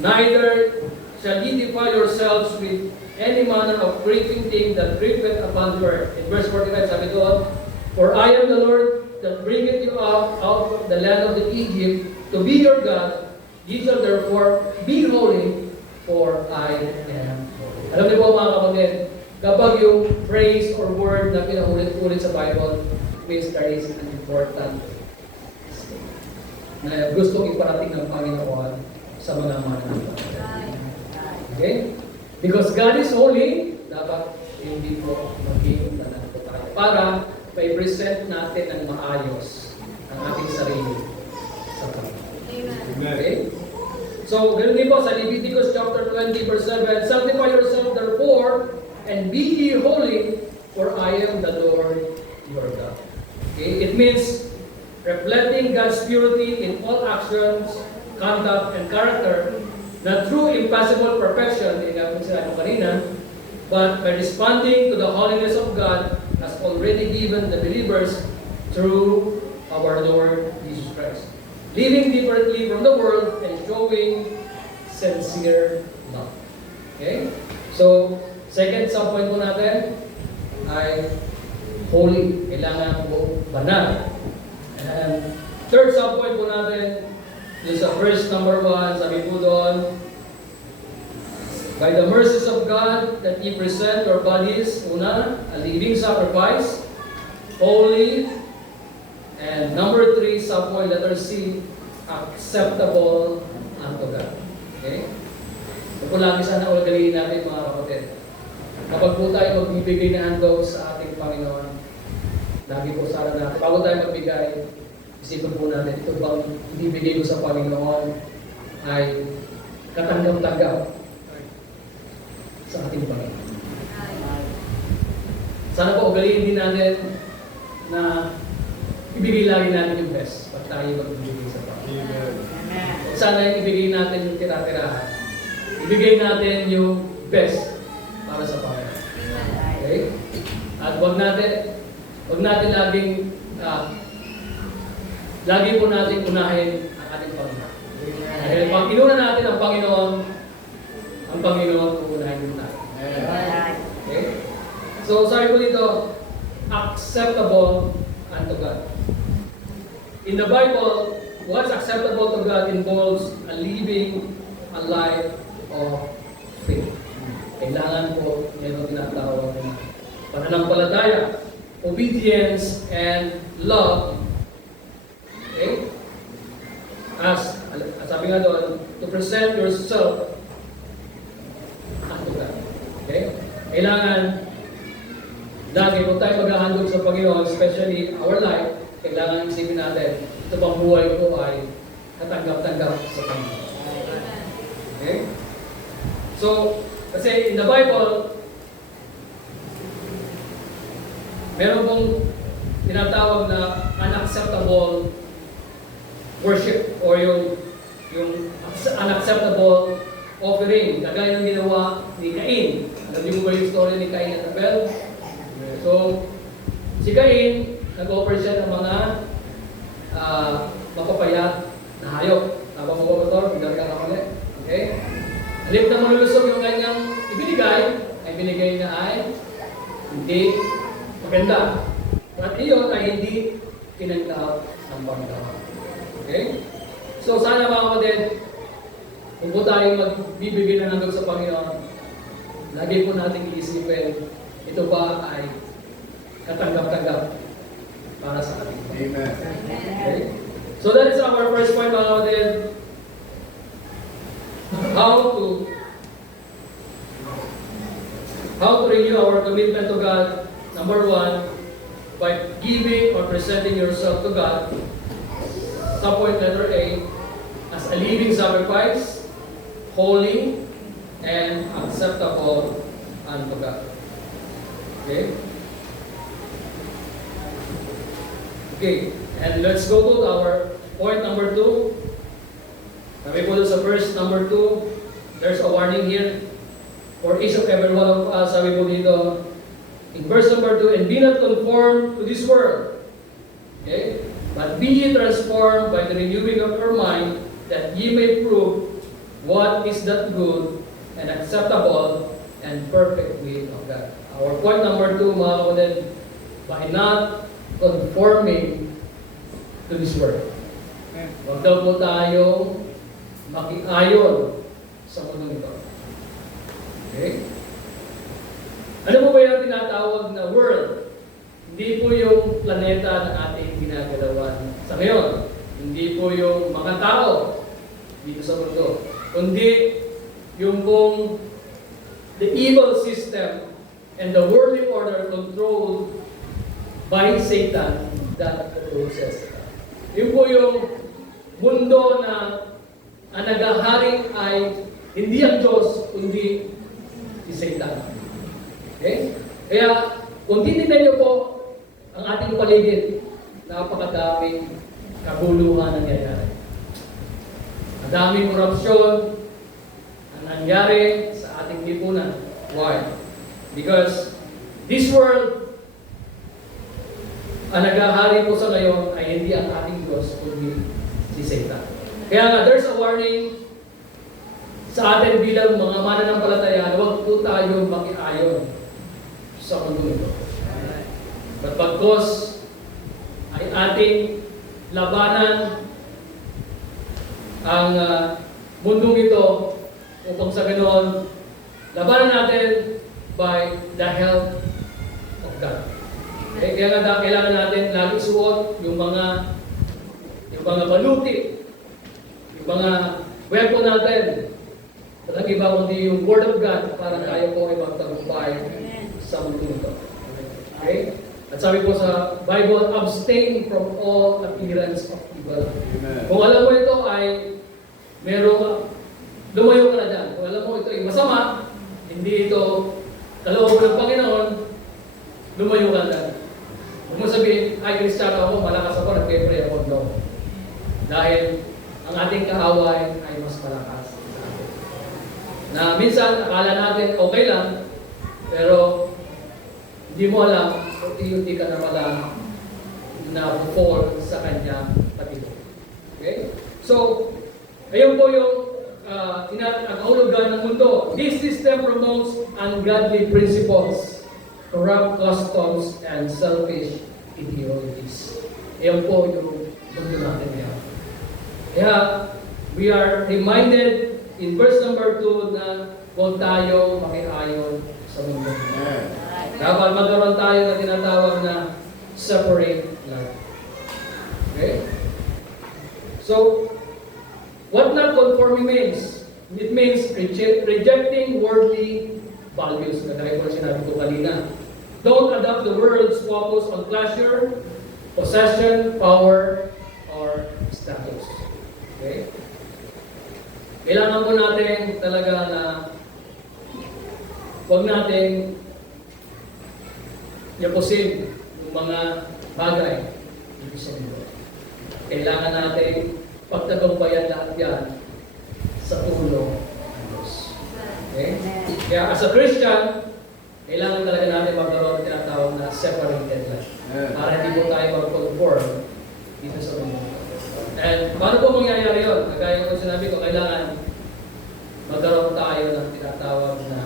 Neither shall ye defile yourselves with any manner of creeping thing that creepeth upon the earth. In verse 45, sabi doon, for I am the Lord that bringeth you out of the land of the Egypt to be your God. Ye shall therefore be holy, for I am holy. Alam niyo po mga kapatid, kapag yung phrase or word na pinaulit-ulit sa Bible means there is an important na gustong iparating ng Panginoon sa mga mananampalataya. Okay? Because God is holy, dapat hindi po maging banal po tayo. Para i-present natin ng maayos ang ating sarili sa Panginoon. Okay? So, ganoon din po sa Leviticus chapter 20 verse 7, sanctify yourself therefore, and be ye holy, for I am the Lord your God. Okay? It means reflecting God's purity in all actions, conduct, and character, not through impossible perfection, hindi nga po sila kanina, but by responding to the holiness of God has already given the believers through our Lord Jesus Christ. Living differently from the world and showing sincere love. Okay? So, second subpoint po natin ay holy. Kailangan po banal. And third subpoint po natin is sa verse number 1, sabi po doon, by the mercies of God, that ye present your bodies, una, a living sacrifice, holy, and number 3, subpoint, letter C, acceptable unto God. Okay? Ito po lagi sana ulagaliin natin mga kapatid. Kapag po tayo magbibigay ng handog sa ating Panginoon, lagi po sana natin, bago tayo magbigay, isipin po natin, ito bang ibibigay ko sa Panginoon ay katanggap-tanggap sa ating Panginoon. Sana po ugaliin din natin na ibigay lagi natin yung best pag tayo magbibigay sa Panginoon. Sana ibigay natin yung tira-tirahan. Ibigay natin yung best para sa Panginoon. Okay? At wag natin laging lagi po natin unahin ang ating Panginoon. Dahil pag inuna natin ang Panginoon uunahin din tayo. So sabi ko dito, acceptable unto God. In the Bible, what's acceptable to God involves a living a life of faith. Kailangan po meron tinatawag na pananampalataya, obedience, and love. Okay? As sabi nga doon, to present yourself unto God. Okay? Kailangan lagi kung tayo maghahandog sa Panginoon, especially our life, kailangan isipin natin, ito bang buhay ko ay katanggap-tanggap sa Panginoon. Okay? So, kasi in the Bible, meron pong tinatawag na unacceptable worship or yung unacceptable offering. Kagaya ng ginawa ni Cain. Alam niyo ba yung story ni Cain at Abel? So, si Cain, nag-offer siya ng mga mapapayat na hayop. Tama mo ba, Pastor? Hindi ka ulit. Okay? Halip na malulusog yung kanyang ibinigay, ay binigay na ay hindi maganda. At iyon ay hindi pinagdahap ng Panginoon. Okay? So, sana mga kapatid, kung po tayo magbibigay ng handog sa Panginoon, lagi po natin iisipin, ito ba ay katanggap-tanggap para sa ating Panginoon. Amen. Okay? So that is our first point, mga kapatid. How to renew our commitment to God. Number one, by giving or presenting yourself to God. Subpoint letter A, as a living sacrifice, holy, and acceptable unto God. Okay? Okay, and let's go to our point number 2. Sabi po sa verse number 2, there's a warning here for each of every one of us. Sabi po dito, in verse number 2, and be not conformed to this world. Okay? But be ye transformed by the renewing of your mind, that ye may prove what is that good and acceptable and perfect will of God. Our point number 2, mga kapatid, by not conforming to this world. Huwag daw po tayong makiayon sa mundo ito. Okay? Ano po ba yung tinatawag na world? Hindi po yung planeta na ating ginagalawan sa ngayon. Hindi po yung mga tao dito sa mundo. Kundi yung pong the evil system and the worldly order controlled by Satan that opposes. Yun po yung mundo na ang nagahari ay hindi ang Diyos, kundi si Satan. Okay? Kaya, kung titignan niyo po ang ating paligid, napakadaming kabuluhan nangyayari. Ang daming korupsyon ang nangyari sa ating lipunan. Why? Because this world, ang nagahari po sa ngayon ay hindi ang ating Diyos, kundi si Satan. Kaya nga, there's a warning sa atin bilang mga mananampalataya, huwag po tayo makiayon sa mundo ito. But pagkos ay ating labanan ang mundong ito upang sa ganoon, labanan natin by the help of God. Kaya nga kailangan natin lagi suot yung mga baluti, yung mga weapon natin. Walang iba kundi yung Word of God para tayo po ay magtagumpay sa mundo ito. Okay? At sabi po sa Bible, abstain from all appearance of evil. Amen. Kung alam mo ito ay merong lumayo ka na dyan. Kung alam mo ito ay masama, hindi ito kaloob ng Panginoon, lumayo ka na dyan. Huwag mo sabihin, ay Kristiyano ako, malakas ako, nag-pray ako. No. Dahil ang ating kaaway ay mas malakas sa atin. Na minsan, akala natin okay lang, pero hindi mo alam, unti-unti ka na pala na-fall sa kanyang patibok. Okay? So, ayun po yung ang kahulugan ng mundo. This system promotes ungodly principles corrupt customs, and selfish ideologies. Ayan po yung mundo natin ngayon. Kaya, we are reminded in verse number 2 na huwag tayo makiayon sa mundo. Dapat magkaroon tayo na tinatawag na separate life. Okay? So, what not conforming means? It means rejecting worldly values. Kagaya po sinabi ko kanina. Don't adopt the world's focus on pleasure, possession, power, or status. Okay? Kailangan po natin talaga na huwag natin yapusin yung mga bagay dito sa mundo. Kailangan natin pagtagumpayan lahat yan sa tulong ng Diyos. Okay? Kaya as a Christian, kailangan talaga natin magkaroon ng tinatawag na separated life. Para hindi po tayo mag-conform dito sa mundo. And paano po mangyayari yun? Kagaya ko sinabi ko, kailangan magkaroon tayo ng tinatawag na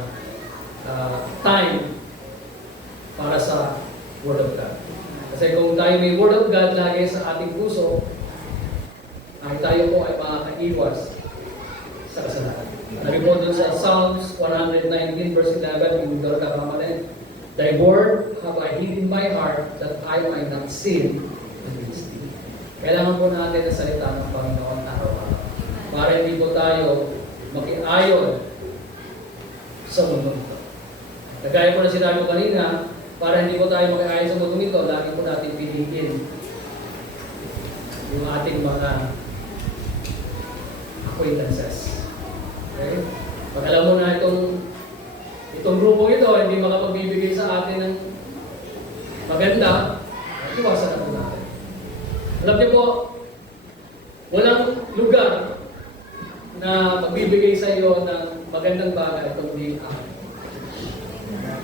time para sa Word of God. Kasi kung tayo may Word of God lagi sa ating puso, ay tayo po ay makakaiwas sa kasalanan. Sabi po dun sa Psalms 119 verse 11, yung Dora Kapamanin, Thy word have I hid in my heart that I might not sin against thee. Kailangan po natin ang salita ng Panginoon araw-araw. Para hindi po tayo makiayon sa mundo nito. Kagaya po na sinabi ko kanina, para hindi po tayo makiayon sa mundo nito, lagi po natin piliin yung ating mga acquaintances. Okay? Pag alam mo na itong grupong ito, hindi makapagbibigay sa atin ng maganda, iwasan na po natin. Alam niyo po, walang lugar na magbibigay sa iyo ng magandang bagay kundi akin.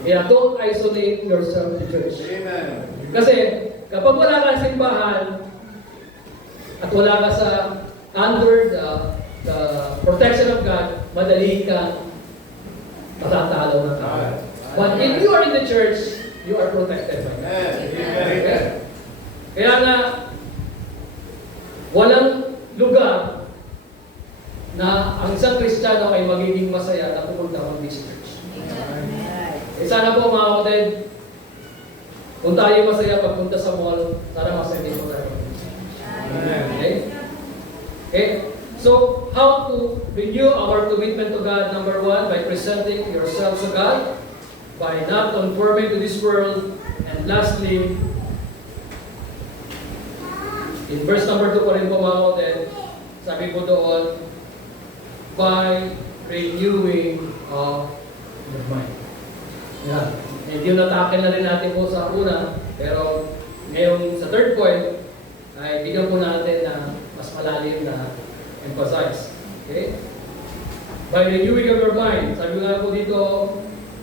Kaya don't isolate yourself to church. Amen. Kasi kapag wala ka sa simbahan at wala ka sa under the protection of God, madali kang matatalo ng tao. But if you are in the church, you are protected by God. Okay? Kaya nga, walang lugar na ang isang Kristiyano ay magiging masaya na pumunta ng this church. Sana po mga kapatid, kung tayo masaya pagpunta sa mall, sana masaya din po tayo. Okay? Okay? So, how to renew our commitment to God? Number 1, by presenting yourself to God, by not conforming to this world, and lastly, in verse number 2 pa rin po mga kapatid, sabi po doon, by renewing of your mind. Yan. Medyo natakil na rin natin po sa una, pero ngayon sa third point, ay bigyan po natin na mas malalim na emphasize. Okay? By renewing of your mind, sabi nga po dito,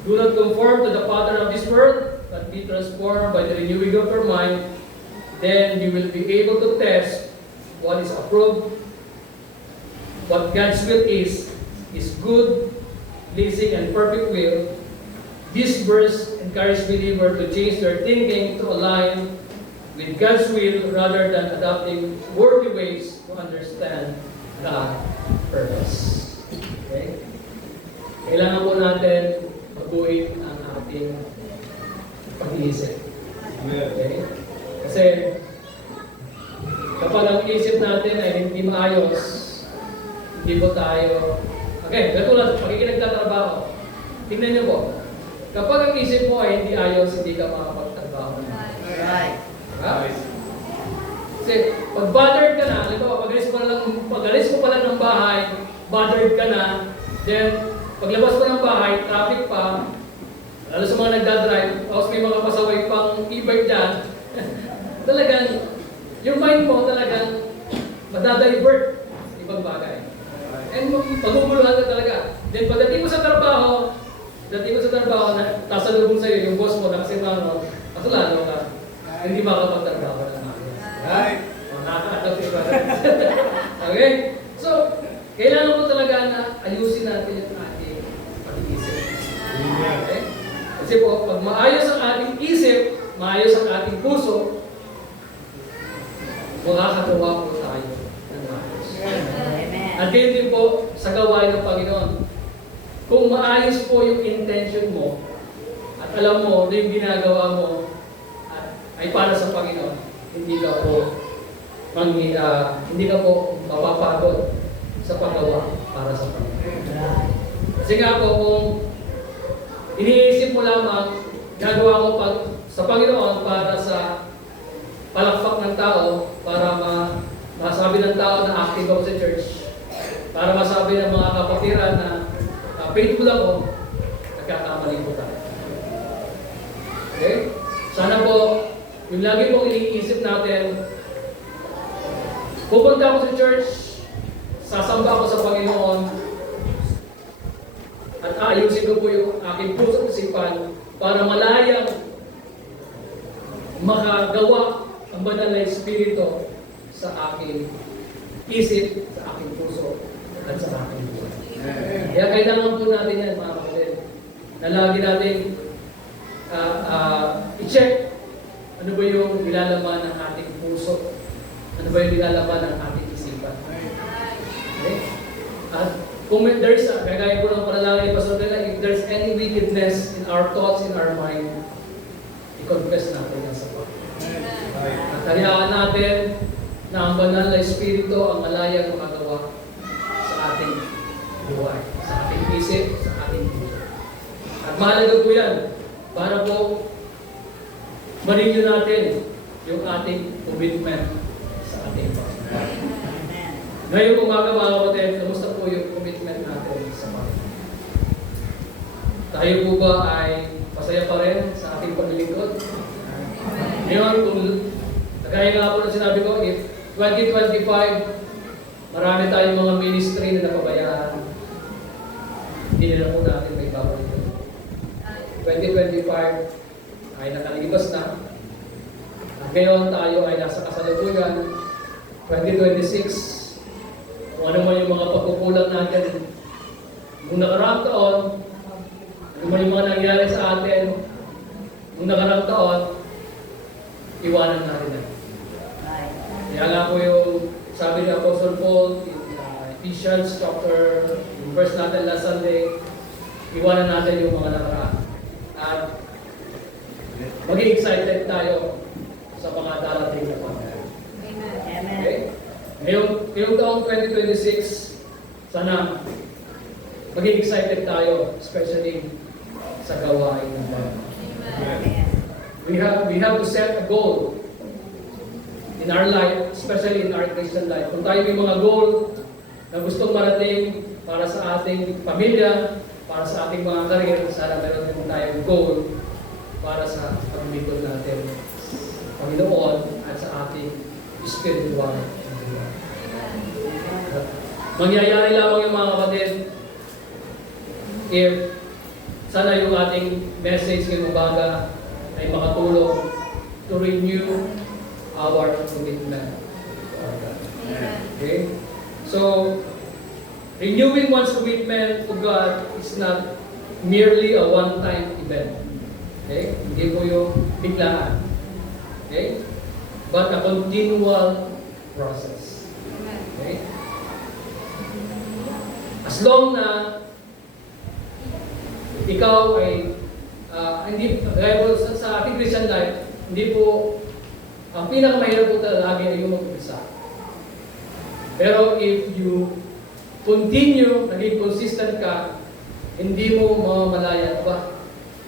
do not conform to the pattern of this world, but be transformed by the renewing of your mind, then you will be able to test what is approved, what God's will is good, pleasing, and perfect will. This verse encourages believers to change their thinking to align with God's will rather than adopting worldly ways to understand God's purpose. Okay? Kailangan po natin baguhin ang ating pag-iisip. Okay? Kasi kapag ang isip natin ay hindi maayos, hindi po tayo... Okay, katulad, pagiging nagtatrabaho. Tingnan niyo po. Kapag ang isip mo ay hindi ayos, hindi ka makapagtrabaho. Right. Kasi pag bothered ka na, halimbawa, pag-alis mo pa lang ng bahay, bothered ka na, then paglabas mo ng bahay, traffic pa, lalo sa mga nagdadrive, tapos may mga pasaway pang e-bike dyan, talagang, yung mind mo talagang madadivert sa ibang bagay. And paguguluhan ka talaga. Then pagdating mo sa trabaho, na tasalubong sa'yo yung boss mo na kasi mo, mas lalo ka, hindi makapagtrabaho ng mga. Right. Nakaka-adapt yung okay? So, kailangan mo talaga na ayusin natin yung ating pag-iisip. Okay? Kasi Kasi po, pag maayos ang ating isip, maayos ang ating puso, makakagawa po tayo ng maayos. At ganyan din po sa gawain ng Panginoon. Kung maayos po yung intention mo, at alam mo na yung ginagawa mo ay para sa Panginoon, hindi ka po mapapagod sa paggawa para sa Panginoon. Kasi nga po, kung iniisip mo lamang, gagawa ko sa Panginoon para sa palakpak ng tao, para masabi ng tao na active ako sa church, para masabi ng mga kapatiran na faithful ako, nagkakamali po tayo. Okay? Sana po, yung lagi pong iniisip natin, pupunta ako sa church, sasamba ako sa Panginoon, at ayusin ko po yung aking puso at isipan para malayang makagawa ang banal na Espiritu sa aking isip, sa aking puso, at sa aking buhay. Kaya kailangan po natin yan, mga kapatid, na lagi natin i-check ano ba yung nilalaman ng ating puso, ano ba yung nilalaman ng ating isipan. Okay? At kung there's kagaya po ng panalangin ni Pastor Dela, if there's any wickedness in our thoughts, in our mind, i-confess natin yan sa Panginoon. At hayaan natin na ang banal na Espiritu ang malayang makagawa sa ating buhay, sa ating isip, sa ating puso. At mahalaga po yan para po ma-renew natin yung ating commitment sa ating Panginoon. Ngayong umaga mga kapatid, kamusta po yung commitment natin sa Panginoon? Tayo po ba ay masaya pa rin sa ating paglilingkod? Ngayon, kung kagaya nga po na sinabi ko, if 2025, marami tayong mga ministry na napabayaan, hindi na po natin may babalik. 2025 ay nakalipas na. At ngayon tayo ay nasa kasalukuyan. 2026, kung ano man yung mga pagkukulang natin nung nakaraang taon, ano man yung mga nangyari sa atin nung nakaraang taon, iwanan natin na. Kaya nga po yung sabi ni Apostle Paul in Ephesians chapter, yung verse natin last Sunday, iwanan natin yung mga nakaraan. At maging excited tayo sa mga darating na pangyayari. Okay? Ngayong taong 2026, sana maging excited tayo, especially sa gawain ng Panginoon. We have to set a goal in our life, especially in our Christian life. Kung tayo may mga goal na gustong marating para sa ating pamilya, para sa ating mga karir, sana meron din tayong goal para sa paglingkod natin sa Panginoon at sa ating spiritual buhay. Mangyayari lamang yung mga kapatid if sana yung ating message ngayong umaga ay makatulong to renew our commitment to our God. Okay? So, renewing one's commitment to God is not merely a one-time event. Okay? Hindi po yung biglaan. Okay? But a continual process. Okay? As long na ikaw ay hindi, gaya po sa ating Christian life, hindi po, ang pinakamahirap po talaga ay yung mag-umpisa. Pero if you continue, naging consistent ka, hindi mo mamamalaya, ba,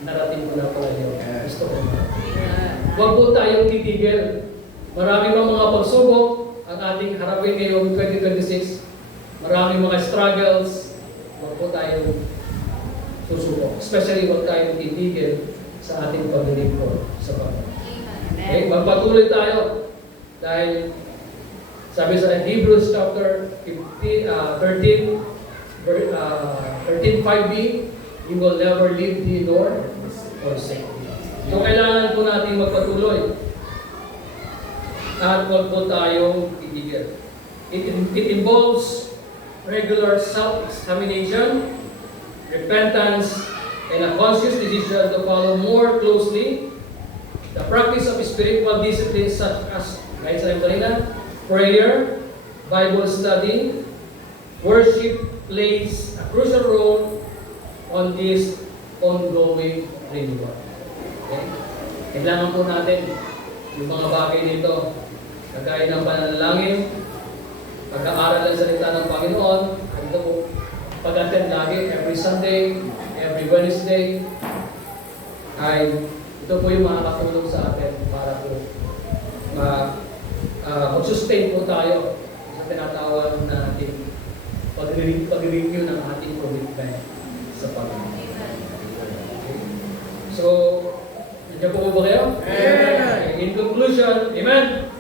narating ko na pala yun. Gusto ko na. Huwag po tayong titigil. Marami mga pagsubok ang ating harapin ngayong 2026. Marami mga struggles. Huwag po tayong susubok. Especially huwag tayong titigil sa ating paglilingkod sa Panginoon. Okay, magpatuloy tayo. Dahil sabi sa Hebrews chapter 13:5b, you will never leave thee nor forsake thee. So kailangan po natin magpatuloy. At huwag po tayong titigil. It involves regular self-examination, repentance, and a conscious decision to follow more closely the practice of spiritual disciplines such as, kahit sa kanina, prayer, Bible study, worship plays a crucial role on this ongoing renewal. Okay? Kailangan po natin yung mga bagay nito, kagaya ng pananalangin, pag-aaral ng salita ng Panginoon, ito po, pag-attend lagi, every Sunday, every Wednesday, ay ito po yung makakatulong sa atin para po mag-sustain po tayo sa tinatawag natin pag-review ng ating commitment sa Panginoon. Okay. So, nandiyan po ba kayo? Amen. In conclusion, Amen?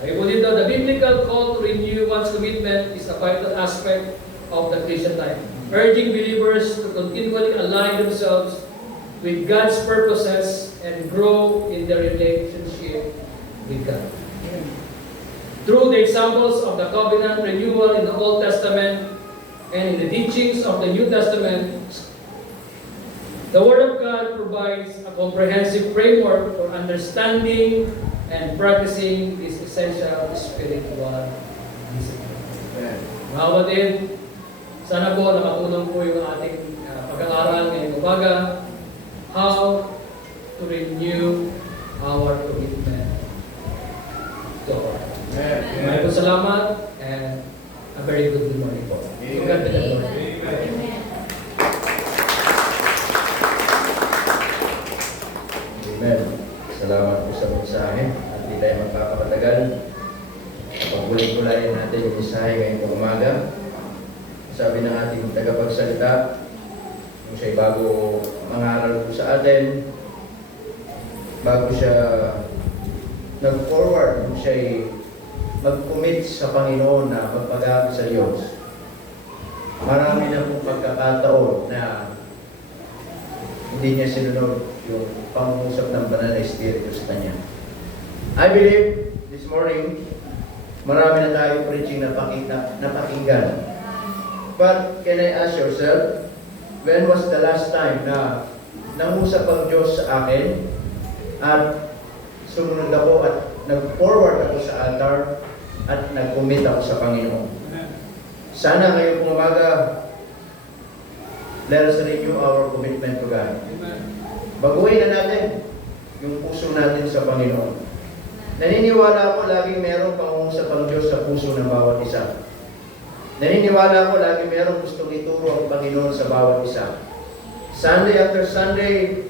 Sabi po dito, the biblical call to renew one's commitment is a vital aspect of the Christian life, urging believers to continually align themselves with God's purposes and grow in their relationship with God. Through the examples of the covenant renewal in the Old Testament and in the teachings of the New Testament, the Word of God provides a comprehensive framework for understanding and practicing this essential spiritual discipline. Amen. Mga kapatid, sana po nakatulong po yung ating pag-aaral ngayong umaga, how to renew our commitment to God. Maraming po salamat and a very good morning po. Amen. God bless you. Amen. Salamat po sa mensahe. At hindi tayo magpapakatagal. Pagkulit-kulayan natin yung mensahe ngayong umaga. Sabi ng ating tagapagsalita, kung siya'y bago mangaral po sa atin, bago siya nag-forward, kung siya'y mag-commit sa Panginoon na magpag-api sa Diyos, marami na pong pagkakataon na hindi niya sinunod yung pangungusap ng banal na Espiritu sa kanya. I believe this morning, marami na tayo preaching na napakinggan. But can I ask yourself, when was the last time na nangusap ang Diyos sa akin at sumunod ako at nag-forward ako sa altar at nag-commit ako sa Panginoon? Sana ngayong umaga, let us renew our commitment to God. Baguhin na natin yung puso natin sa Panginoon. Naniniwala ako laging merong pangungusap ang Diyos sa puso ng bawat isa. Naniniwala ako laging merong gustong ituro ang Panginoon sa bawat isa. Sunday after Sunday,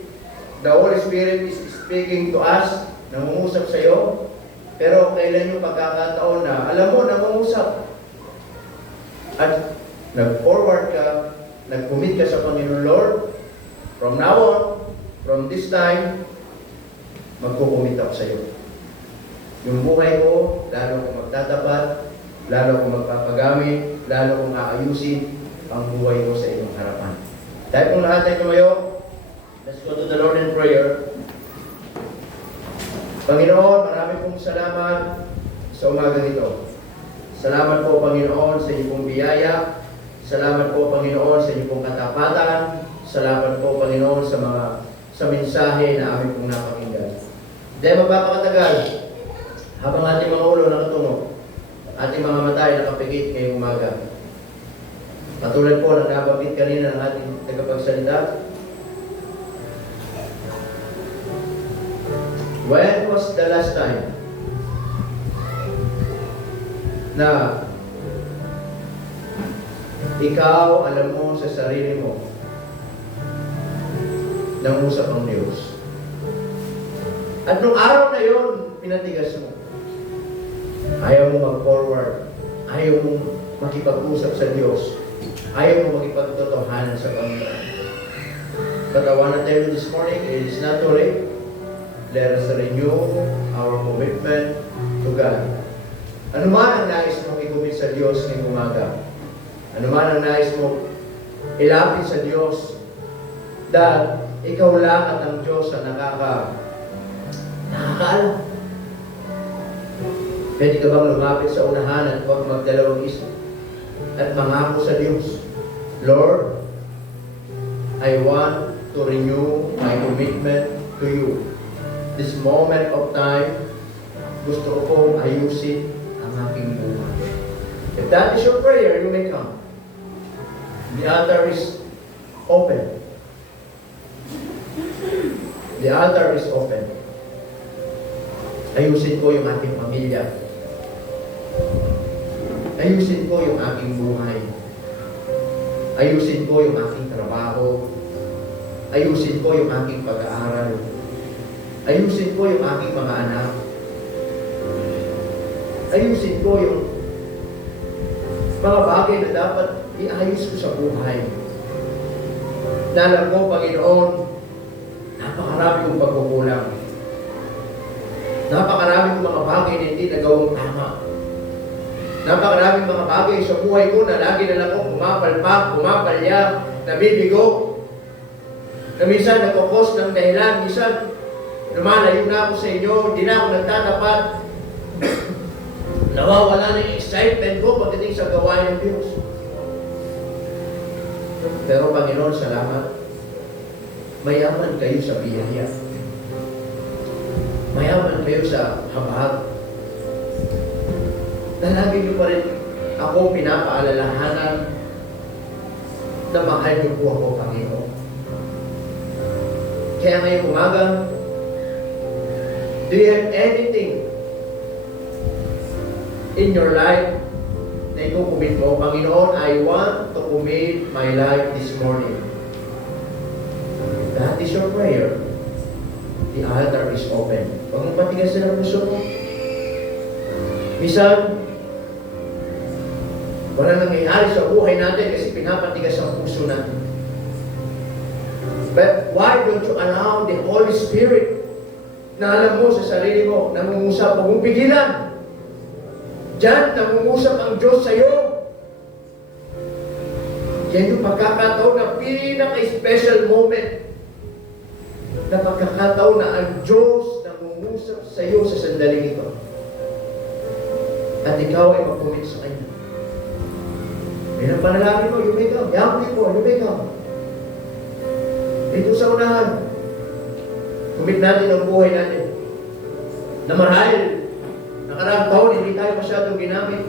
the Holy Spirit is speaking to us, nangungusap sa iyo, pero kailan yung pagkakataon na, alam mo, nangungusap. At nag-forward ka, nag-commit ka sa Panginoon, Lord, from now on, from this time, magkukumit ako sa iyo. Yung buhay ko, lalo kong magtatapat, lalo kong magpapagamit, lalo kong aayusin ang buhay ko sa iyong harapan. Dahil kung lahat ay tumayo, let's go to the Lord in prayer. Panginoon, marami pong salamat sa umagang ito. Salamat po, Panginoon, sa iyong pong biyaya. Salamat po, Panginoon, sa iyong pong katapatan. Salamat po, Panginoon, sa mensahe na aming pong napakinggan. Dahil magpapakatagal, habang ating mga ulo nakatungo, ating mga mata ay nakapikit ngayong umaga. Katulad po ng nabanggit kanina ng ating tagapagsalita, when was the last time na ikaw, alam mo sa sarili mo, nangusap ang Diyos? At nung araw na yun, pinatigas mo. Ayaw mo mag-forward. Ayaw mo makipag-usap sa Diyos. Ayaw mo makipagtotohanan sa Panginoon. But I want to tell you this morning, it is not too late. Let us renew our commitment to God. Ano man ang nais mong i-commit sa Diyos ngayong umaga, ano man ang nais mong ilapit sa Diyos, dahil ikaw lang at ang Diyos ang nakakaalam. Pwede ka bang lumapit sa unahan at huwag magdalawang isip at mangako sa Diyos, Lord, I want to renew my commitment to you. This moment of time, gusto ko pong ayusin ang aking buhay. If that is your prayer, you may come. The altar is open. The altar is open. Ayusin ko yung aking pamilya. Ayusin ko yung aking buhay. Ayusin ko yung aking trabaho. Ayusin ko yung aking pag-aaral. Ayusin ko yung aking mga anak. Ayusin ko yung mga bagay na dapat iayos ko sa buhay. Nalam ko, Panginoon, napakarami kong pagkukulang. Napakarami kong mga bagay na hindi nagawang tama. Napakaraming mga bagay sa buhay ko na lagi na lang akong pumapalpak, pumapalya, nabibigo. Na minsan nagkukos ng dahilan, minsan lumalayo na ako sa inyo, hindi na ako nagtatapat. Nawawala na yung excitement ko pagdating sa gawain ng Diyos. Pero Panginoon, salamat. Mayaman kayo sa biyaya. Mayaman kayo sa habag. Lagi niyo pa rin ako pinapaalalahanan na mahal niyo po ako, Panginoon. Kaya ngayong umaga, do you have anything in your life na ikukumit mo? Panginoon, I want to commit my life this morning. That is your prayer. The altar is open. Huwag mong patigas na ng puso mo. Minsan, wala nangyayari sa buhay natin kasi pinapatigas ang puso natin. But why don't you allow the Holy Spirit na alam mo sa sarili mo, nangungusap, huwag mong pigilan. Diyan, nangungusap ang Diyos sa iyo. Yan yung pagkakataon na pinaka-special moment na pagkakataon na ang Diyos nangungusap sa iyo sa sandaling ito. At ikaw ay mag-commit sa Kanya. Yan ang panalangin mo, you may come. Yaman mo, you may come. Ito sa unahan. Commit natin ang buhay natin. Na marahil, nakaraang taon, hindi tayo masyadong ginamit.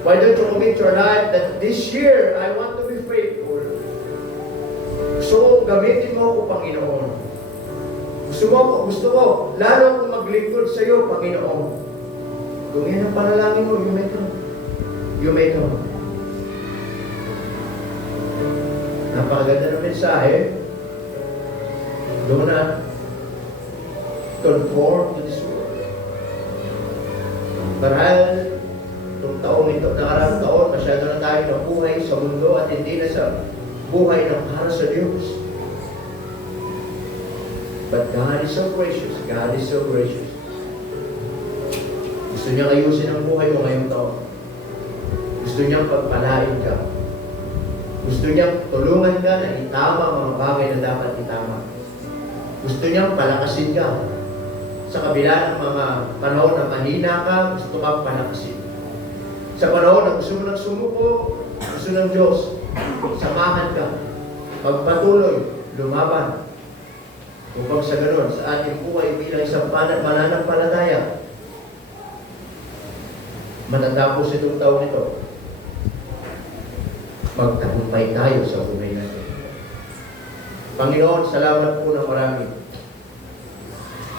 Why don't you commit your life that this year, I want to be faithful. So, gamitin mo ako, Panginoon. Gusto ko, lalo akong maglingkod sa iyo, Panginoon. Kung yan ang panalangin mo, you may come. You may come. Napakaganda ng mensahe. Do not conform to this world. Marahil, itong taong ito, nakaraang taon, masyado na tayo nabuhay sa mundo at hindi na sa buhay ng para sa Diyos. But God is so gracious. God is so gracious. Gusto niya ayusin ang buhay mo ngayong taon. Gusto niya pagpalain ka. Gusto niya tulungan ka na itama ang mga bagay na dapat itama. Gusto niyang palakasin ka. Sa kabila ng mga panahon na mahina ka, gusto kang palakasin. Sa panahon na gusto mo ng sumuko, gusto ng Diyos, samahan ka. Magpatuloy, lumaban. Upang sa ganon, sa ating buhay bilang isang mananampalataya, matatapos itong taon ito, magtagumpay tayo sa buhay natin. Panginoon, salamat po na marami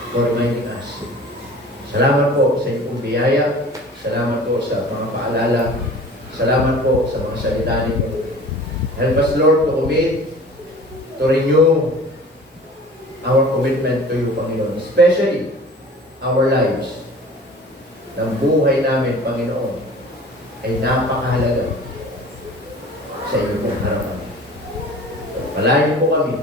for reminding us. Salamat po sa iyong biyaya. Salamat po sa mga paalala. Salamat po sa mga salita ninyo. Help us, Lord, to commit, to renew our commitment to you, Panginoon. Especially our lives. Ng buhay namin, Panginoon, ay napakahalaga sa iyo pong harapan. Palayan po kami.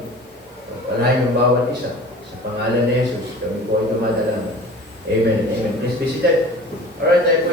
Palayan ang bawat isa. Sa pangalan ni Jesus, kami po ay dumadalangin. Amen. Amen. Please be seated. Alright, tayo po